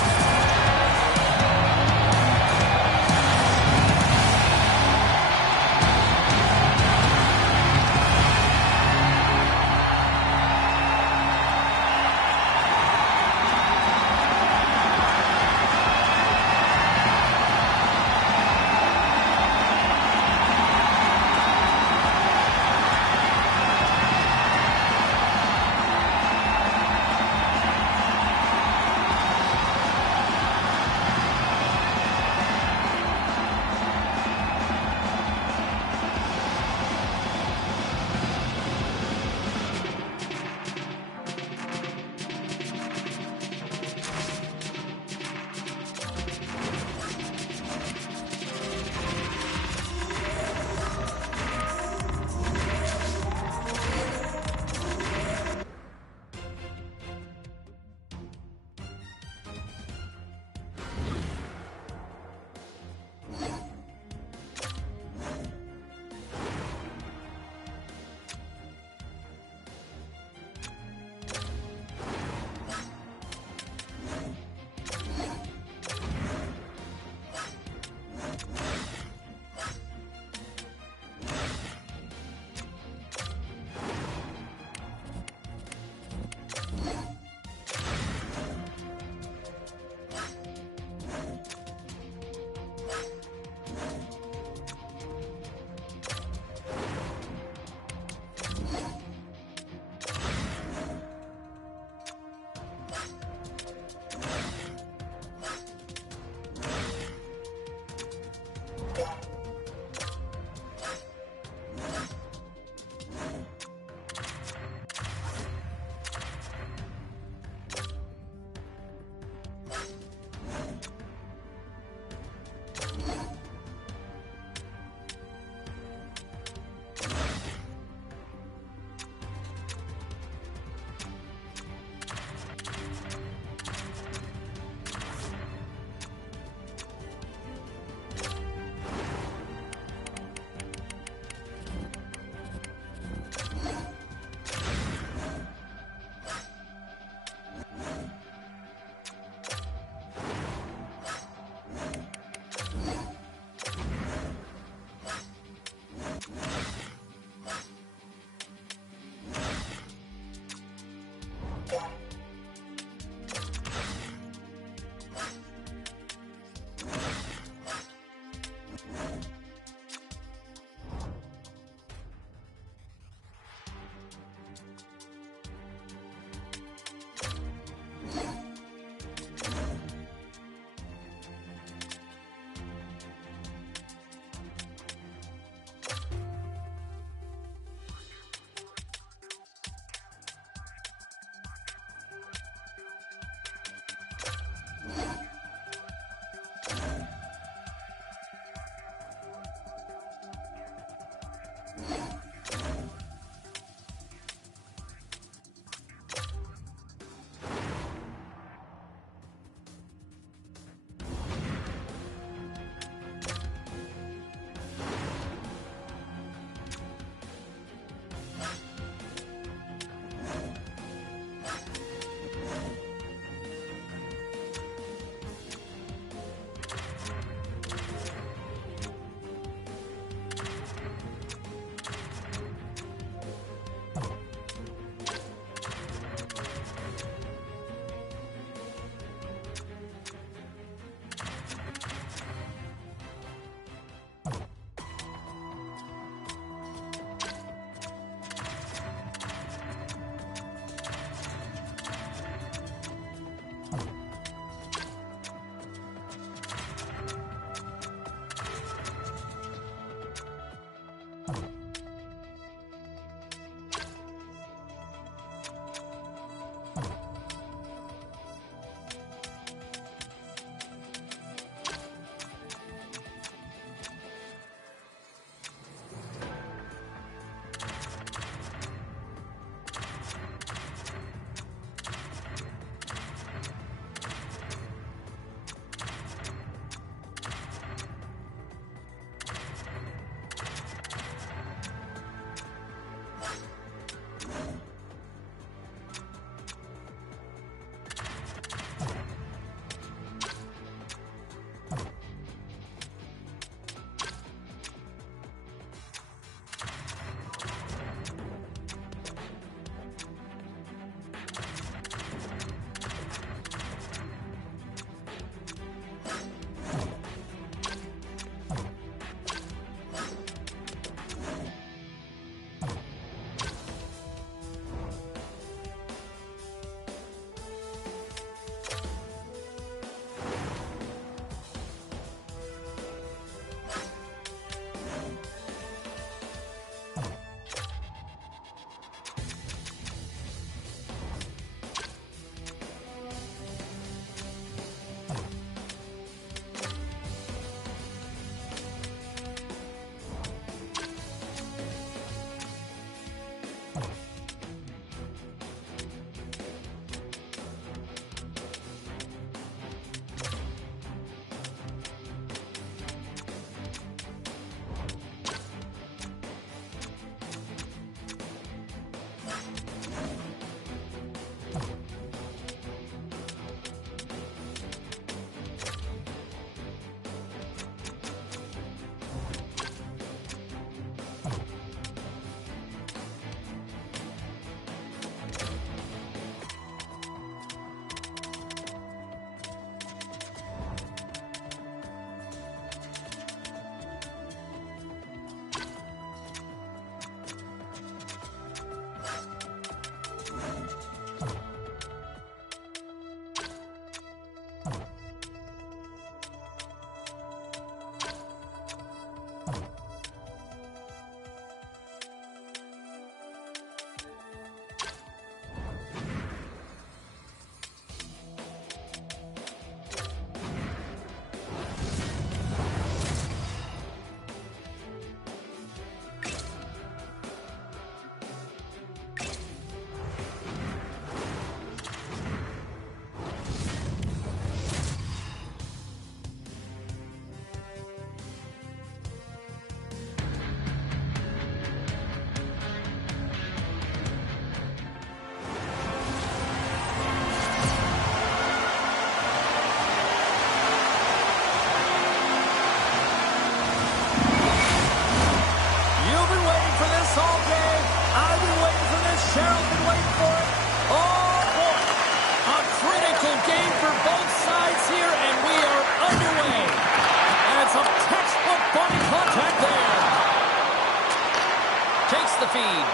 lead.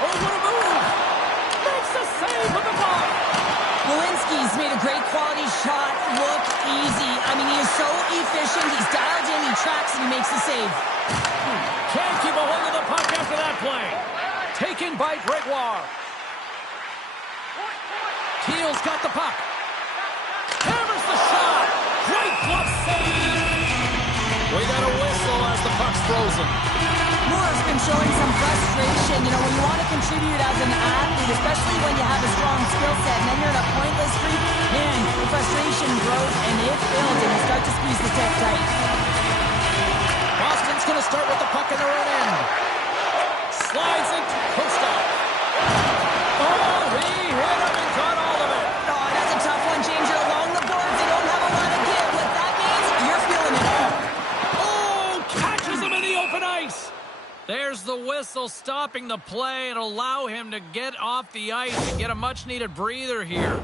Oh, what a move! Makes a save with the ball. Walensky's made a great quality shot look easy. I mean, he is so efficient. He's dialed in, he tracks, and he makes the save. Can't keep a hold of the puck after that play. Taken by Gregoire. Teal's got the puck. Hammers the shot. Great glove save. We got a whistle as the puck's frozen. Moore's been showing some frustration. You know, when you want to contribute as an athlete, especially when you have a strong skill set, and then you're in a pointless streak, man, the frustration grows and it builds, and you start to squeeze the stick tight. Boston's going to start with the puck in their own end. Slides it, Kostov. Oh, he hit him and got all of it. Oh, that's a tough one, James. You're along the boards. They don't have a lot of give. What that means, you're feeling it all. Oh, catches him in the open ice. There's the whistle stopping the play and allow him to get off the ice and get a much-needed breather here.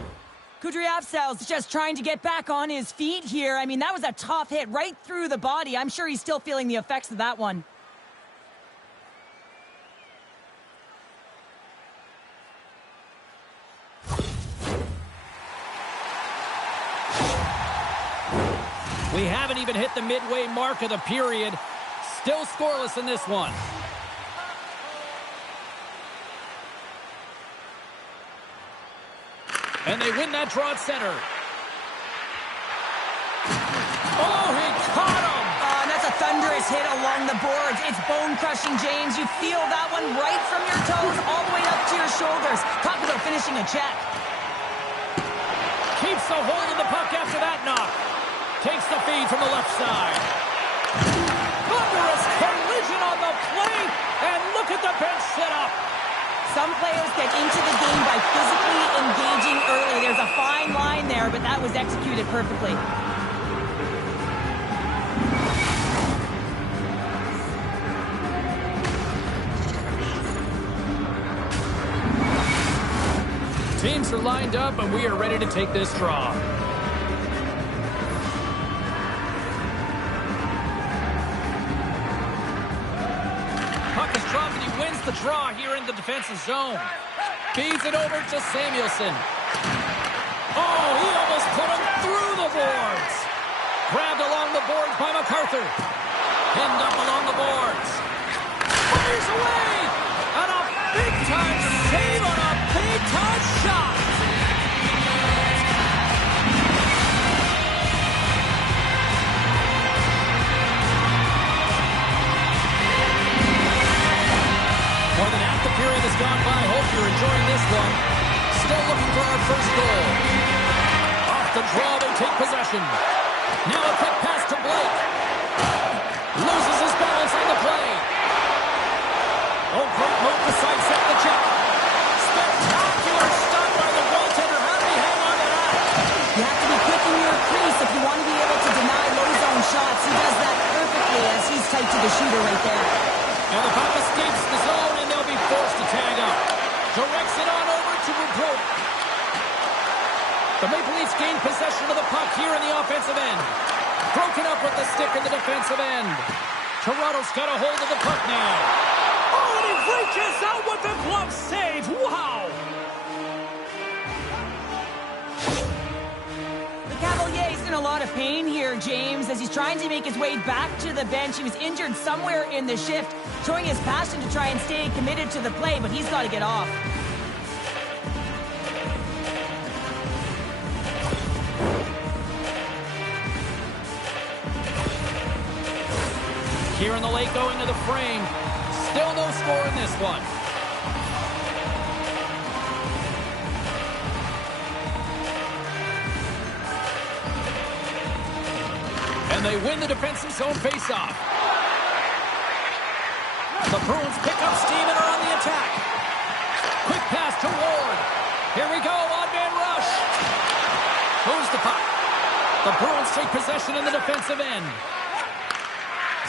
Kudryavtsev's just trying to get back on his feet here. I mean, that was a tough hit right through the body. I'm sure he's still feeling the effects of that one. We haven't even hit the midway mark of the period. Still scoreless in this one. And they win that draw at center. Oh, he caught him! And that's a thunderous hit along the boards. It's bone-crushing, James. You feel that one right from your toes all the way up to your shoulders. Talk about finishing a check. Keeps a hold of the puck after that knock. Takes the feed from the left side. Thunderous collision on the plate. And look at the bench set up. Some players get into the game by physically engaging early. There's a fine line there, but that was executed perfectly. Teams are lined up, and we are ready to take this draw. Puck is dropped, and he wins the draw here in the defensive zone. Feeds it over to Samuelson. Oh, he almost put him through the boards. Grabbed along the boards by MacArthur. Pinned up along the boards. Fires away! And a big-time save on a big-time shot! More than half the period has gone by. Hope you're enjoying this one. Still looking for our first goal. Off the draw, they take possession. Now a quick pass to Blake. Loses his balance on the play. Oh, great move to sidestep the check. Spectacular stop by the goaltender. How did he hang on to that? You have to be quick in your crease if you want to be able to deny low zone shots. He does that perfectly as he's tight to the shooter right there. And the puck escapes the zone, and they'll be forced to tag up. Directs it on over to Repro. The Maple Leafs gain possession of the puck here in the offensive end. Broken up with the stick in the defensive end. Toronto's got a hold of the puck now. Oh, and he reaches out with the glove save. Wow! The Cavalier's in a lot of pain here, James, as he's trying to make his way back to the bench. He was injured somewhere in the shift, showing his passion to try and stay committed to the play, but he's got to get off. Here in the late going to the frame. Still no score in this one. And they win the defensive zone faceoff. The Bruins pick up steam and are on the attack. Quick pass to Ward. Here we go, on-man rush. Moves the puck. The Bruins take possession in the defensive end.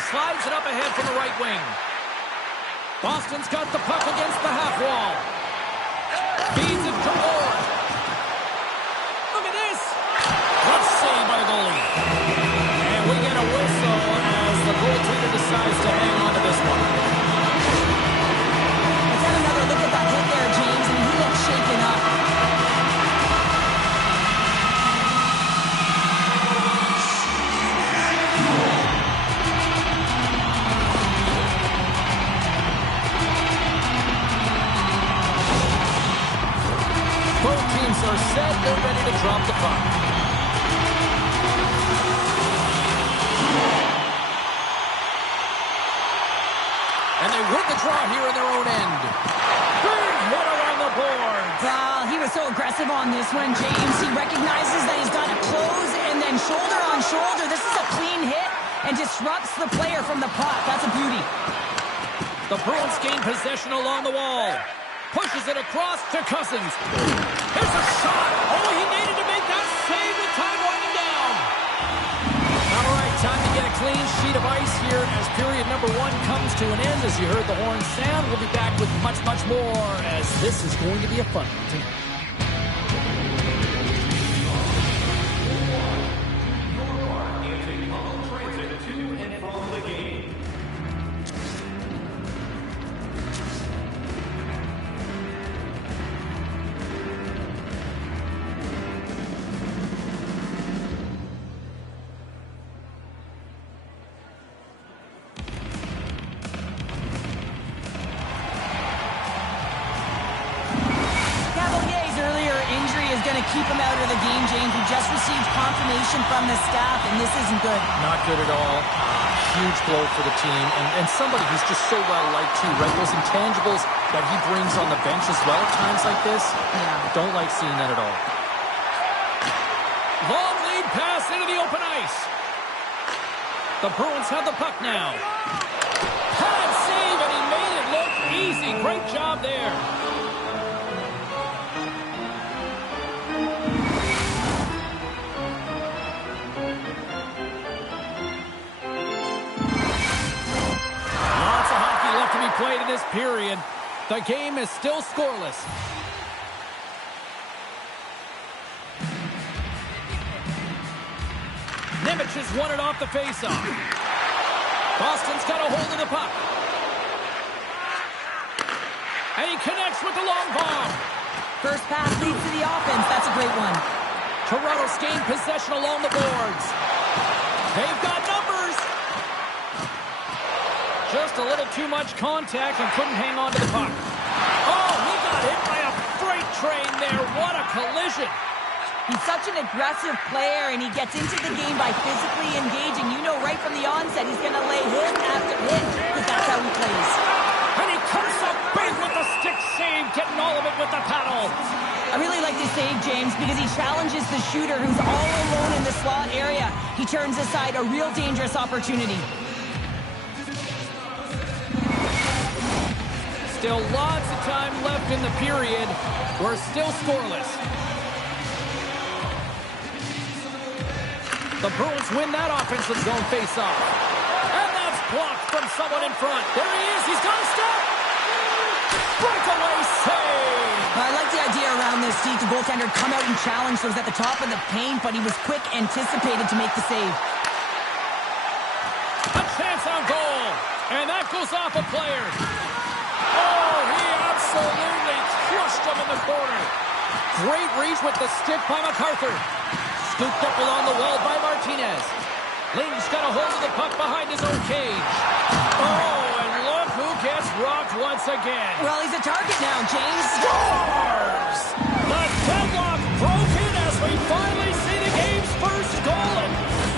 Slides it up ahead from the right wing. Boston's got the puck against the half wall. Feeds it to Ward. Look at this. Good save by the goalie. And we get a whistle as the goaltender decides to hang on to this one. It's are set. They're ready to drop the puck. And they win the draw here in their own end. Big hit around the boards. Well, he was so aggressive on this one, James. He recognizes that he's got to close and then shoulder on shoulder. This is a clean hit and disrupts the player from the puck. That's a beauty. The Bruins gain possession along the wall. Pushes it across to Cousins. Here's a shot. Oh, he needed to make that save with time winding down. All right, time to get a clean sheet of ice here as period number 1 comes to an end. As you heard the horn sound, we'll be back with much, much more as this is going to be a fun one tonight. Keep him out of the game, James. We just received confirmation from the staff, and this isn't good. Not good at all. Huge blow for the team, and somebody who's just so well-liked, too, right? Those intangibles that he brings on the bench as well at times like this, don't like seeing that at all. Long lead pass into the open ice. The Bruins have the puck now. Pad save, and he made it look easy. Great job there. Played in this period. The game is still scoreless. Nemec has won it off the faceoff. Boston's got a hold of the puck. And he connects with the long bomb. First pass leads to the offense. That's a great one. Toronto's gained possession along the boards. They've got numbers. Just a little too much contact and couldn't hang on to the puck. Oh, he got hit by a freight train there. What a collision. He's such an aggressive player, and he gets into the game by physically engaging. You know right from the onset he's going to lay hit after hit, because that's how he plays. And he comes up big with the stick save, getting all of it with the paddle. I really like this save, James, because he challenges the shooter who's all alone in the slot area. He turns aside a real dangerous opportunity. Still lots of time left in the period. We're still scoreless. The Bruins win that offensive zone face-off. And that's blocked from someone in front. There he is. He's got a step. Breakaway save. I like the idea around this, Steve. The goaltender come out and challenge, so he was at the top of the paint, but he was quick, anticipated to make the save. A chance on goal. And that goes off a player. Oh, he absolutely crushed him in the corner. Great reach with the stick by MacArthur. Scooped up along the wall by Martinez. Ling's got a hold of the puck behind his own cage. Oh, and look who gets rocked once again. Well, he's a target now, James. Scores! The deadlock broken as we finally see the game's first goal. And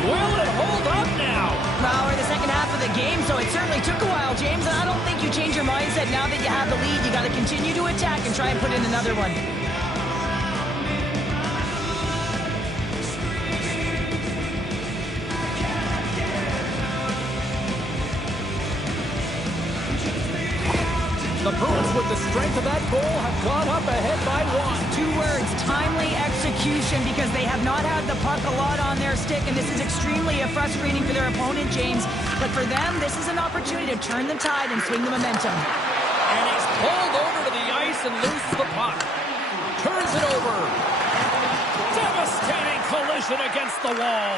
will it hold up now? Well, we're in the second half of the game, so it certainly took a while, James. And I don't think you change your mindset now that you have the lead. You got to continue to attack and try and put in another one. The Bruins, with the strength of that goal, have gone up ahead by 1. 2 words, timely execution, because they have not had the puck a lot on their stick, and this is extremely frustrating for their opponent, James. But for them, this is an opportunity to turn the tide and swing the momentum. And he's pulled over to the ice and loses the puck. Turns it over. Devastating collision against the wall.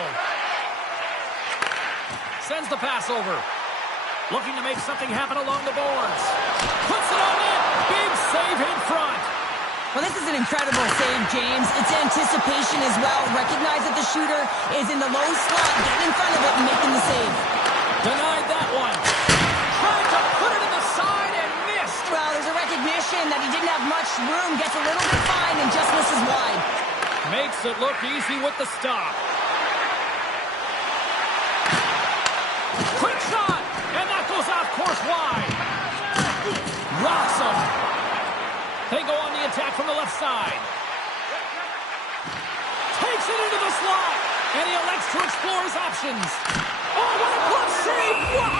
Sends the pass over. Looking to make something happen along the boards. Puts it on in. Big save in front. Well, this is an incredible save, James. It's anticipation as well. Recognize that the shooter is in the low slot. Get in front of it and making the save. Denied that one. Tried to put it in the side and missed. Well, there's a recognition that he didn't have much much room, gets a little bit fine, and just misses wide. Makes it look easy with the stop. Quick shot, and that goes off course wide. Rocks him. They go on the attack from the left side. Takes it into the slot, and he elects to explore his options. Oh, what a glove save! Wow!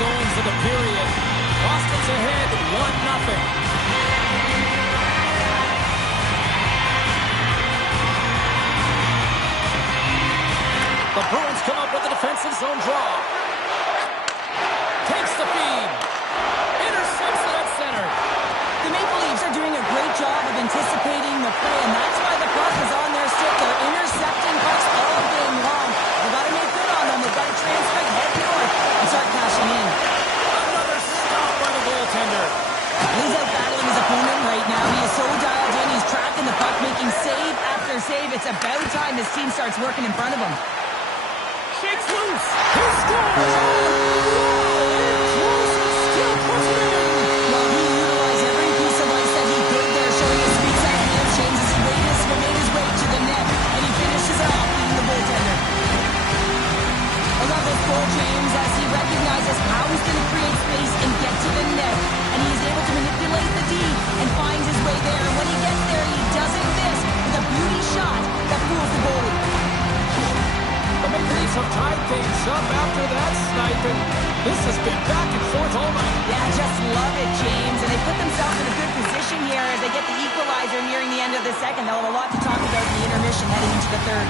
Goings of the period. Boston's ahead 1-0. The Bruins come up with a defensive zone draw. Takes the feed. Intercepts it at center. The Maple Leafs are doing a great job of anticipating the play, and that's why the puck is on their stick. They're intercepting pucks all game long. They've got to make good on them. They've got to transfer head north and start cashing in. Another stop by the goaltender. He's out battling his opponent right now. He is so dialed in. He's tracking the puck, making save after save. It's about time his team starts working in front of him. Shakes loose. He scores. Still puts it in. Well, he utilized every piece of ice that he could there, showing his speed set and James as he made his way to the net, and he finishes it off, beating the goaltender. I love this goal, James, as he recognizes how he's going to create space and get to the net, and he is able to manipulate the D and finds his way there. And when he gets there, he doesn't miss with a beauty shot that fools the goalie. The Maple Leafs have tied things up after that sniping. This has been back and forth all night. Yeah, just love it, James. And they put themselves in a good position here as they get the equalizer nearing the end of the second. They'll have a lot to talk about in the intermission heading into the third.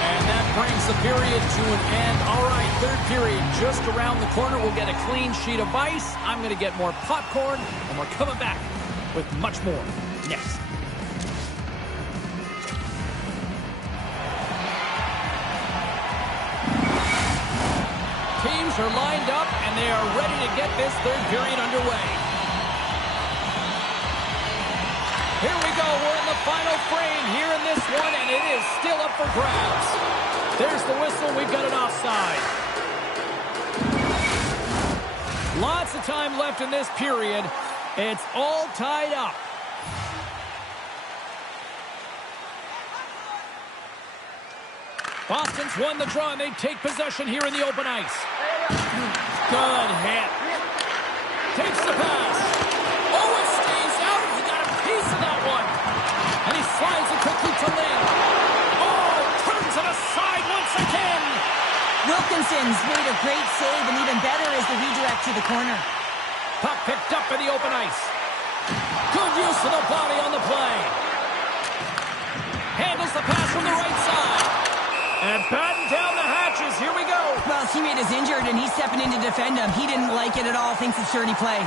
And that brings the period to an end. All right, third period just around the corner. We'll get a clean sheet of ice. I'm going to get more popcorn, and we're coming back with much more next. Teams are lined up, and they are ready to get this third period underway. Here we go. We're in the final frame here in this one, and it is still up for grabs. There's the whistle. We've got an offside. Lots of time left in this period. It's all tied up. Boston's won the draw, and they take possession here in the open ice. Good hit. Takes the pass. Oh, it stays out. He got a piece of that one. And he slides it quickly to Lynn. Oh, turns it aside once again. Wilkinson's made a great save, and even better is the redirect to the corner. Puck picked up in the open ice. Good use of the body on the play. Handles the pass from the right side. And batten down the hatches. Here we go. Well, his teammate is injured, and he's stepping in to defend him. He didn't like it at all. Thinks it's dirty play.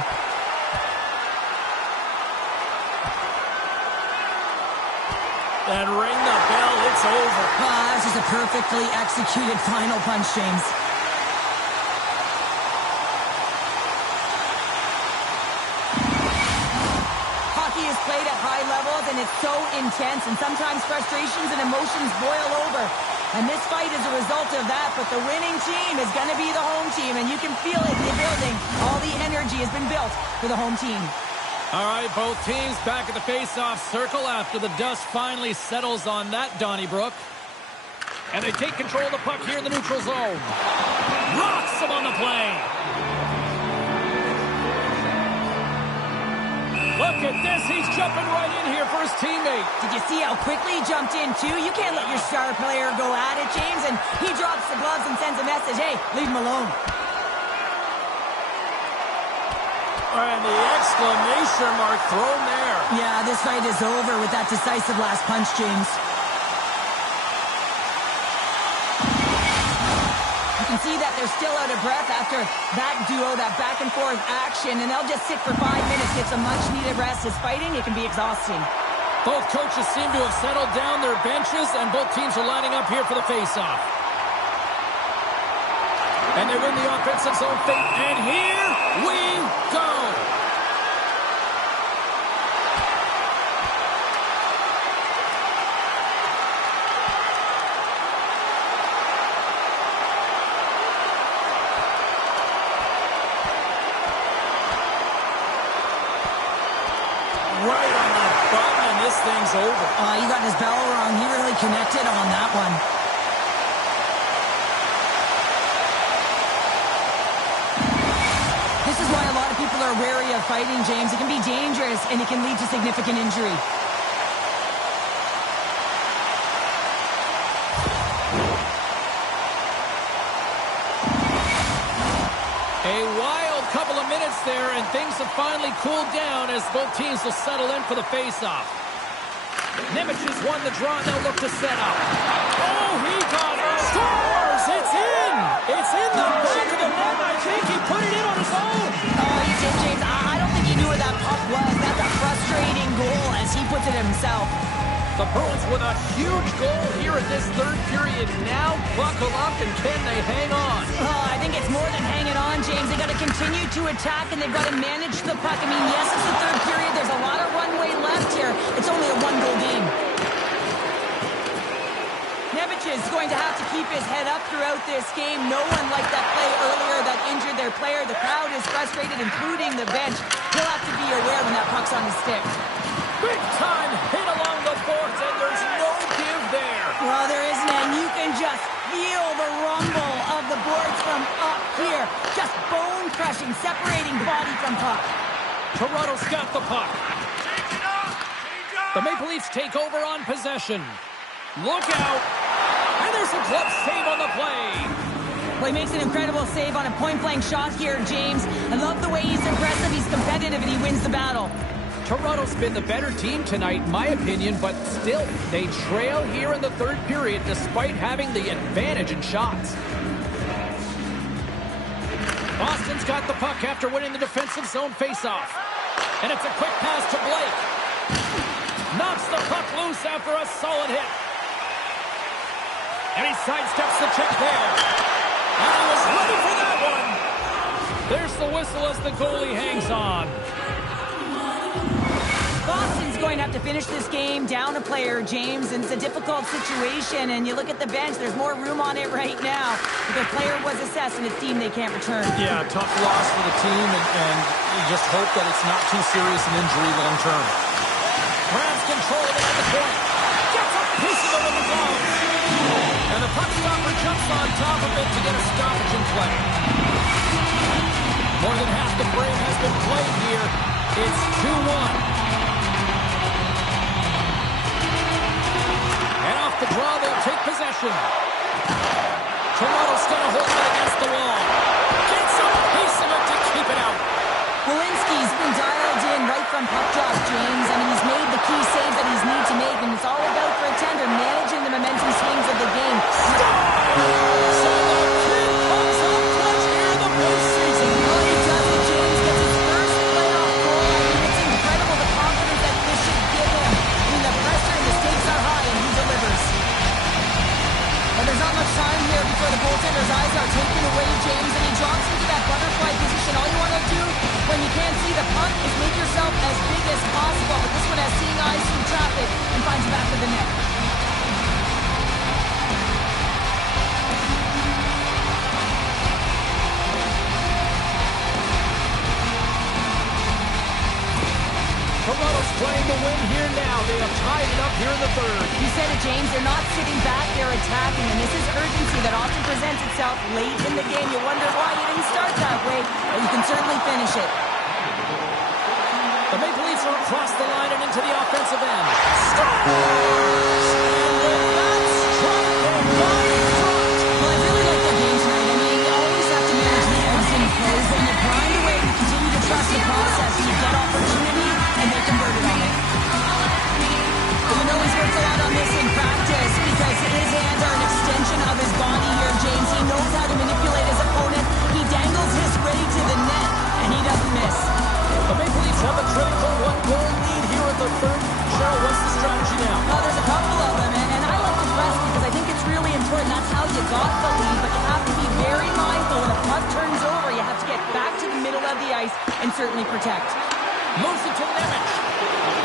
And ring the bell. It's over. That was just a perfectly executed final punch, James. Hockey is played at high levels, and it's so intense, and sometimes frustrations and emotions boil over. And this fight is a result of that, but the winning team is going to be the home team, and you can feel it in the building. All the energy has been built for the home team. All right, both teams back at the face-off circle after the dust finally settles on that Donnybrook. And they take control of the puck here in the neutral zone. Rocks him on the play. Look at this. He's jumping right in here for his teammate. Did you see how quickly he jumped in, too? You can't let your star player go at it, James. And he drops the gloves and sends a message. Hey, leave him alone. And the exclamation mark thrown there. Yeah, this fight is over with that decisive last punch, James. You can see that they're still out of breath after that duo, that back-and-forth action, and they'll just sit for 5 minutes, get some much-needed rest. As fighting, it can be exhausting. Both coaches seem to have settled down their benches, and both teams are lining up here for the face-off. And they win the offensive zone fate, and here we go. right on the button, and this thing's over. He got his bell wrong. He really connected on that one. This is why a lot of people are wary of fighting, James. It can be dangerous, and it can lead to significant injury. A wild couple of minutes there, and things have finally cooled down as both teams will settle in for the face-off. Nemec has won the draw, and they'll look to set up. Oh, he got it! Scores! It's in! It's in the back of the net. I think he put it in on his own. Oh, he did, James. I don't think he knew where that puck was. That's a frustrating goal, as he puts it himself. The Bruins with a huge goal here in this third period. Now buckle up, and can they hang on? I think it's more than hanging on, James. They got to continue to attack, and they've got to manage the puck. I mean, yes, it's the third period. There's a lot of runway left here. It's only a one-goal game. Nemec is going to have to keep his head up throughout this game. No one liked that play earlier that injured their player. The crowd is frustrated, including the bench. He'll have to be aware when that puck's on his stick. Big time hit along the boards, and there's no give there. Well, there isn't, and you can just feel the rumble of the boards from up here. Just bone-crushing, separating body from puck. Toronto's got the puck. The Maple Leafs take over on possession. Look out. And there's a glove save on the play. Well, he makes an incredible save on a point-blank shot here, James. I love the way he's aggressive, he's competitive, and he wins the battle. Toronto's been the better team tonight, in my opinion, but still, they trail here in the third period despite having the advantage in shots. Boston's got the puck after winning the defensive zone faceoff. And it's a quick pass to Blake. Knocks the puck loose after a solid hit. And he sidesteps the check there. And he was ready for that one. There's the whistle as the goalie hangs on. Boston's going to have to finish this game down a player, James, and it's a difficult situation. And you look at the bench, there's more room on it right now. The player was assessed, and it's team they can't return. Yeah, tough loss for the team, and you just hope that it's not too serious an injury long term. Rams control it at the point. Gets a piece of it with the glove. And the puck stopper jumps on top of it to get a stoppage in play. More than half the frame has been played here. It's 2-1. And off the draw, they'll take possession. Toronto's going to hold it against the wall. Gets a piece of it to keep it out. Walensky's been dialed in right from puck drop, James. I mean, he's made the key saves that he's need to make, and it's all about for a tender, managing the momentum swings of the game. So the kid comes up clutch here in the postseason. Oh, he does it, James. Gets his first playoff goal. I mean, it's incredible the confidence that this should give him. I mean, the pressure and the stakes are high, and he delivers. But there's not much time here before the goaltender's eyes are taken away, James, and he drops into that butterfly position. All you want to do when you can't see the puck is make yourself as big as possible. But this one has seeing eyes through traffic and finds the back of the net. Toronto's playing to win here now. They have tied it up here in the third. You said it, James. They're not sitting back. They're attacking. And this is urgency that often presents itself late in the game. You wonder why you didn't start that way, but you can certainly finish it. The Maple Leafs are across the line and into the offensive end. Scores! And with that strike, they got it front. Well, I really like their game tonight. I mean, you always have to manage the ebbs and flows, but you grind away, you continue to trust the process, and you get opportunity, and they converted on it. But you know he's worked a lot on this in practice because his hands are an extension of his body here, James. He knows how to manipulate his opponent. He dangles his way to the net, and he doesn't miss. The Maple Leafs have a critical one-goal lead here in the third. Cheryl, what's the strategy now? There's a couple of them, and I like to press because I think it's really important. That's how you got the lead, but you have to be very mindful. When a puck turns over, you have to get back to the middle of the ice and certainly protect. Moves it to Nemec.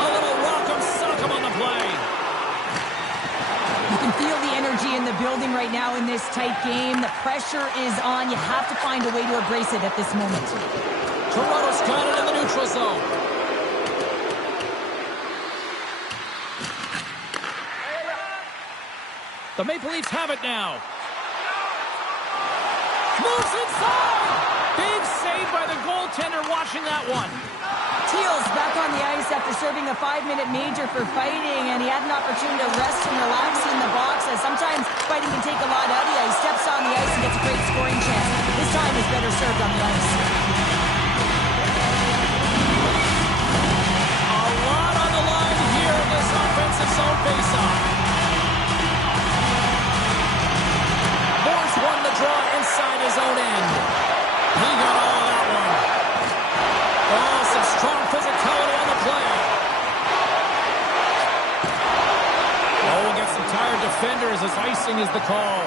A little welcome sock-em on the play. You can feel the energy in the building right now in this tight game. The pressure is on. You have to find a way to embrace it at this moment. Toronto's got it in the neutral zone. The Maple Leafs have it now. Moves inside! Big save by the goaltender watching that one. Teal's back on the ice after serving a 5-minute major for fighting, and he had an opportunity to rest and relax in the box, as sometimes fighting can take a lot out of you. He steps on the ice and gets a great scoring chance. His time is better served on the ice. A lot on the line here in this offensive zone faceoff. Morse won the draw inside his own end. He got all of that one. Oh, some strong physicality on the play. Oh, we'll get some tired defenders as icing is the call.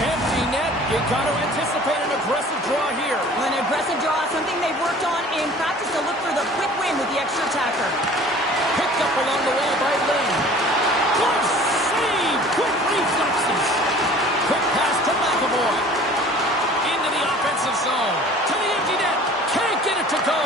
Empty net. You got to anticipate an aggressive draw here. An aggressive draw, something they've worked on in practice to look for the quick win with the extra attacker. Picked up along the wall by Lane. Good save! Quick reflexes. Quick pass to McAvoy. Into the offensive zone. To the empty net. Can't get it to go.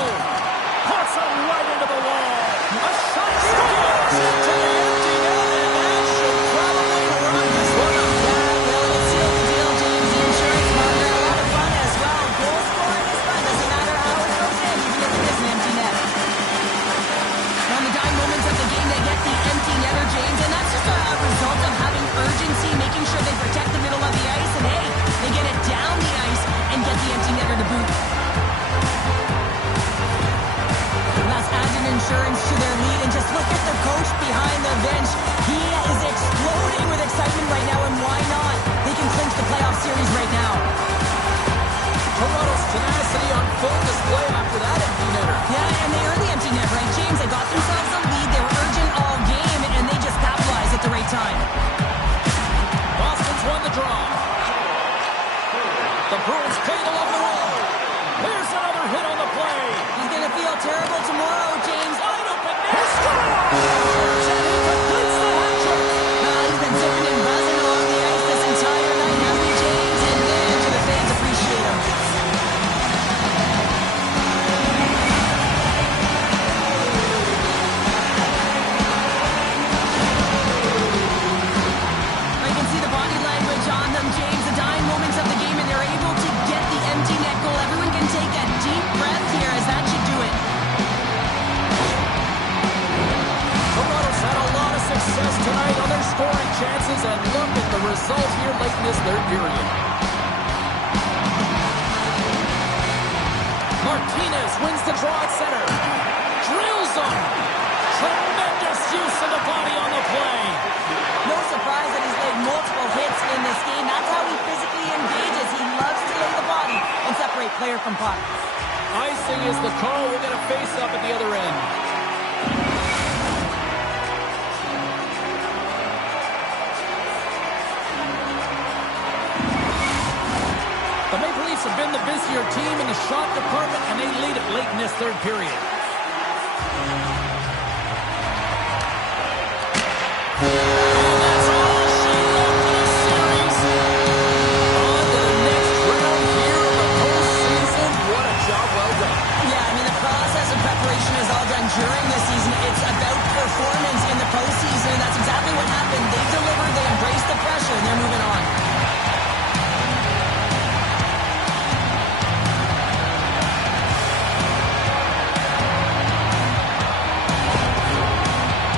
Puts it right into the wall. A shot scores into the empty net, and that should probably run this one up. Yeah, well, it sealed the deal, James. The insurance market, a lot of fun as well. Goal scoring is fun. Doesn't matter how it goes in, even if it is an empty net. On the dying moments of the game, they get the empty netter, James, and that's just a result of having urgency, making sure they protect the middle of the ice, and hey, they get it down the ice and get the empty netter to boot. That's added insurance to their lead, and just look at the coach behind the bench. He is exploding with excitement right now, and why not? They can clinch the playoff series right now. Toronto's tenacity on full display after that empty netter. Yeah, and they earned the empty net, right, James? They got themselves a lead. They were urgent all game, and they just capitalized at the right time. Boston's won the draw. The Bruins play along the wall. Here's another hit on the play. He's going to feel terrible tomorrow, James. Wide open net. Scores! And he completes the hat trick. He's been zipping and buzzing along the ice this entire night, hasn't he, James? And man, do the fans appreciate him. I can see the body language on them, James. The dying moments of the game, and they're able to get the empty net goal. Everyone can take a deep breath here, as that should do it. Toronto's had a lot of success tonight on their scoring chances, and look at the result here late in this third period. Martinez wins the draw at center. Drills him. Tremendous use of the body on the play. No surprise that he's laid multiple hits in this game. That's how he physically engages. He loves to lay the body and separate player from puck. Icing is the call. We're going to face up at the other end. The Maple Leafs have been the busier team in the shot department, and they lead it late in this third period. And that's all she left in the series. On to the next round here in the postseason. What a job well done. Yeah, I mean, the process and preparation is all done during the season. It's about performance in the postseason, and that's exactly what happened. They delivered, they embraced the pressure, and they're moving on.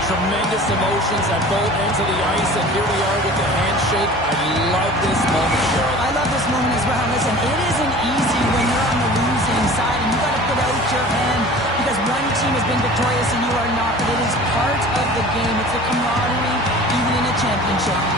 Tremendous emotions at both ends of the ice, and here we are with the handshake. I love this moment, Cheryl. I love this moment as well. Listen, it isn't easy when you're on the losing side, and you got to put out your hand because one team has been victorious and you are not, but it is part of the game. It's the camaraderie, even in a championship.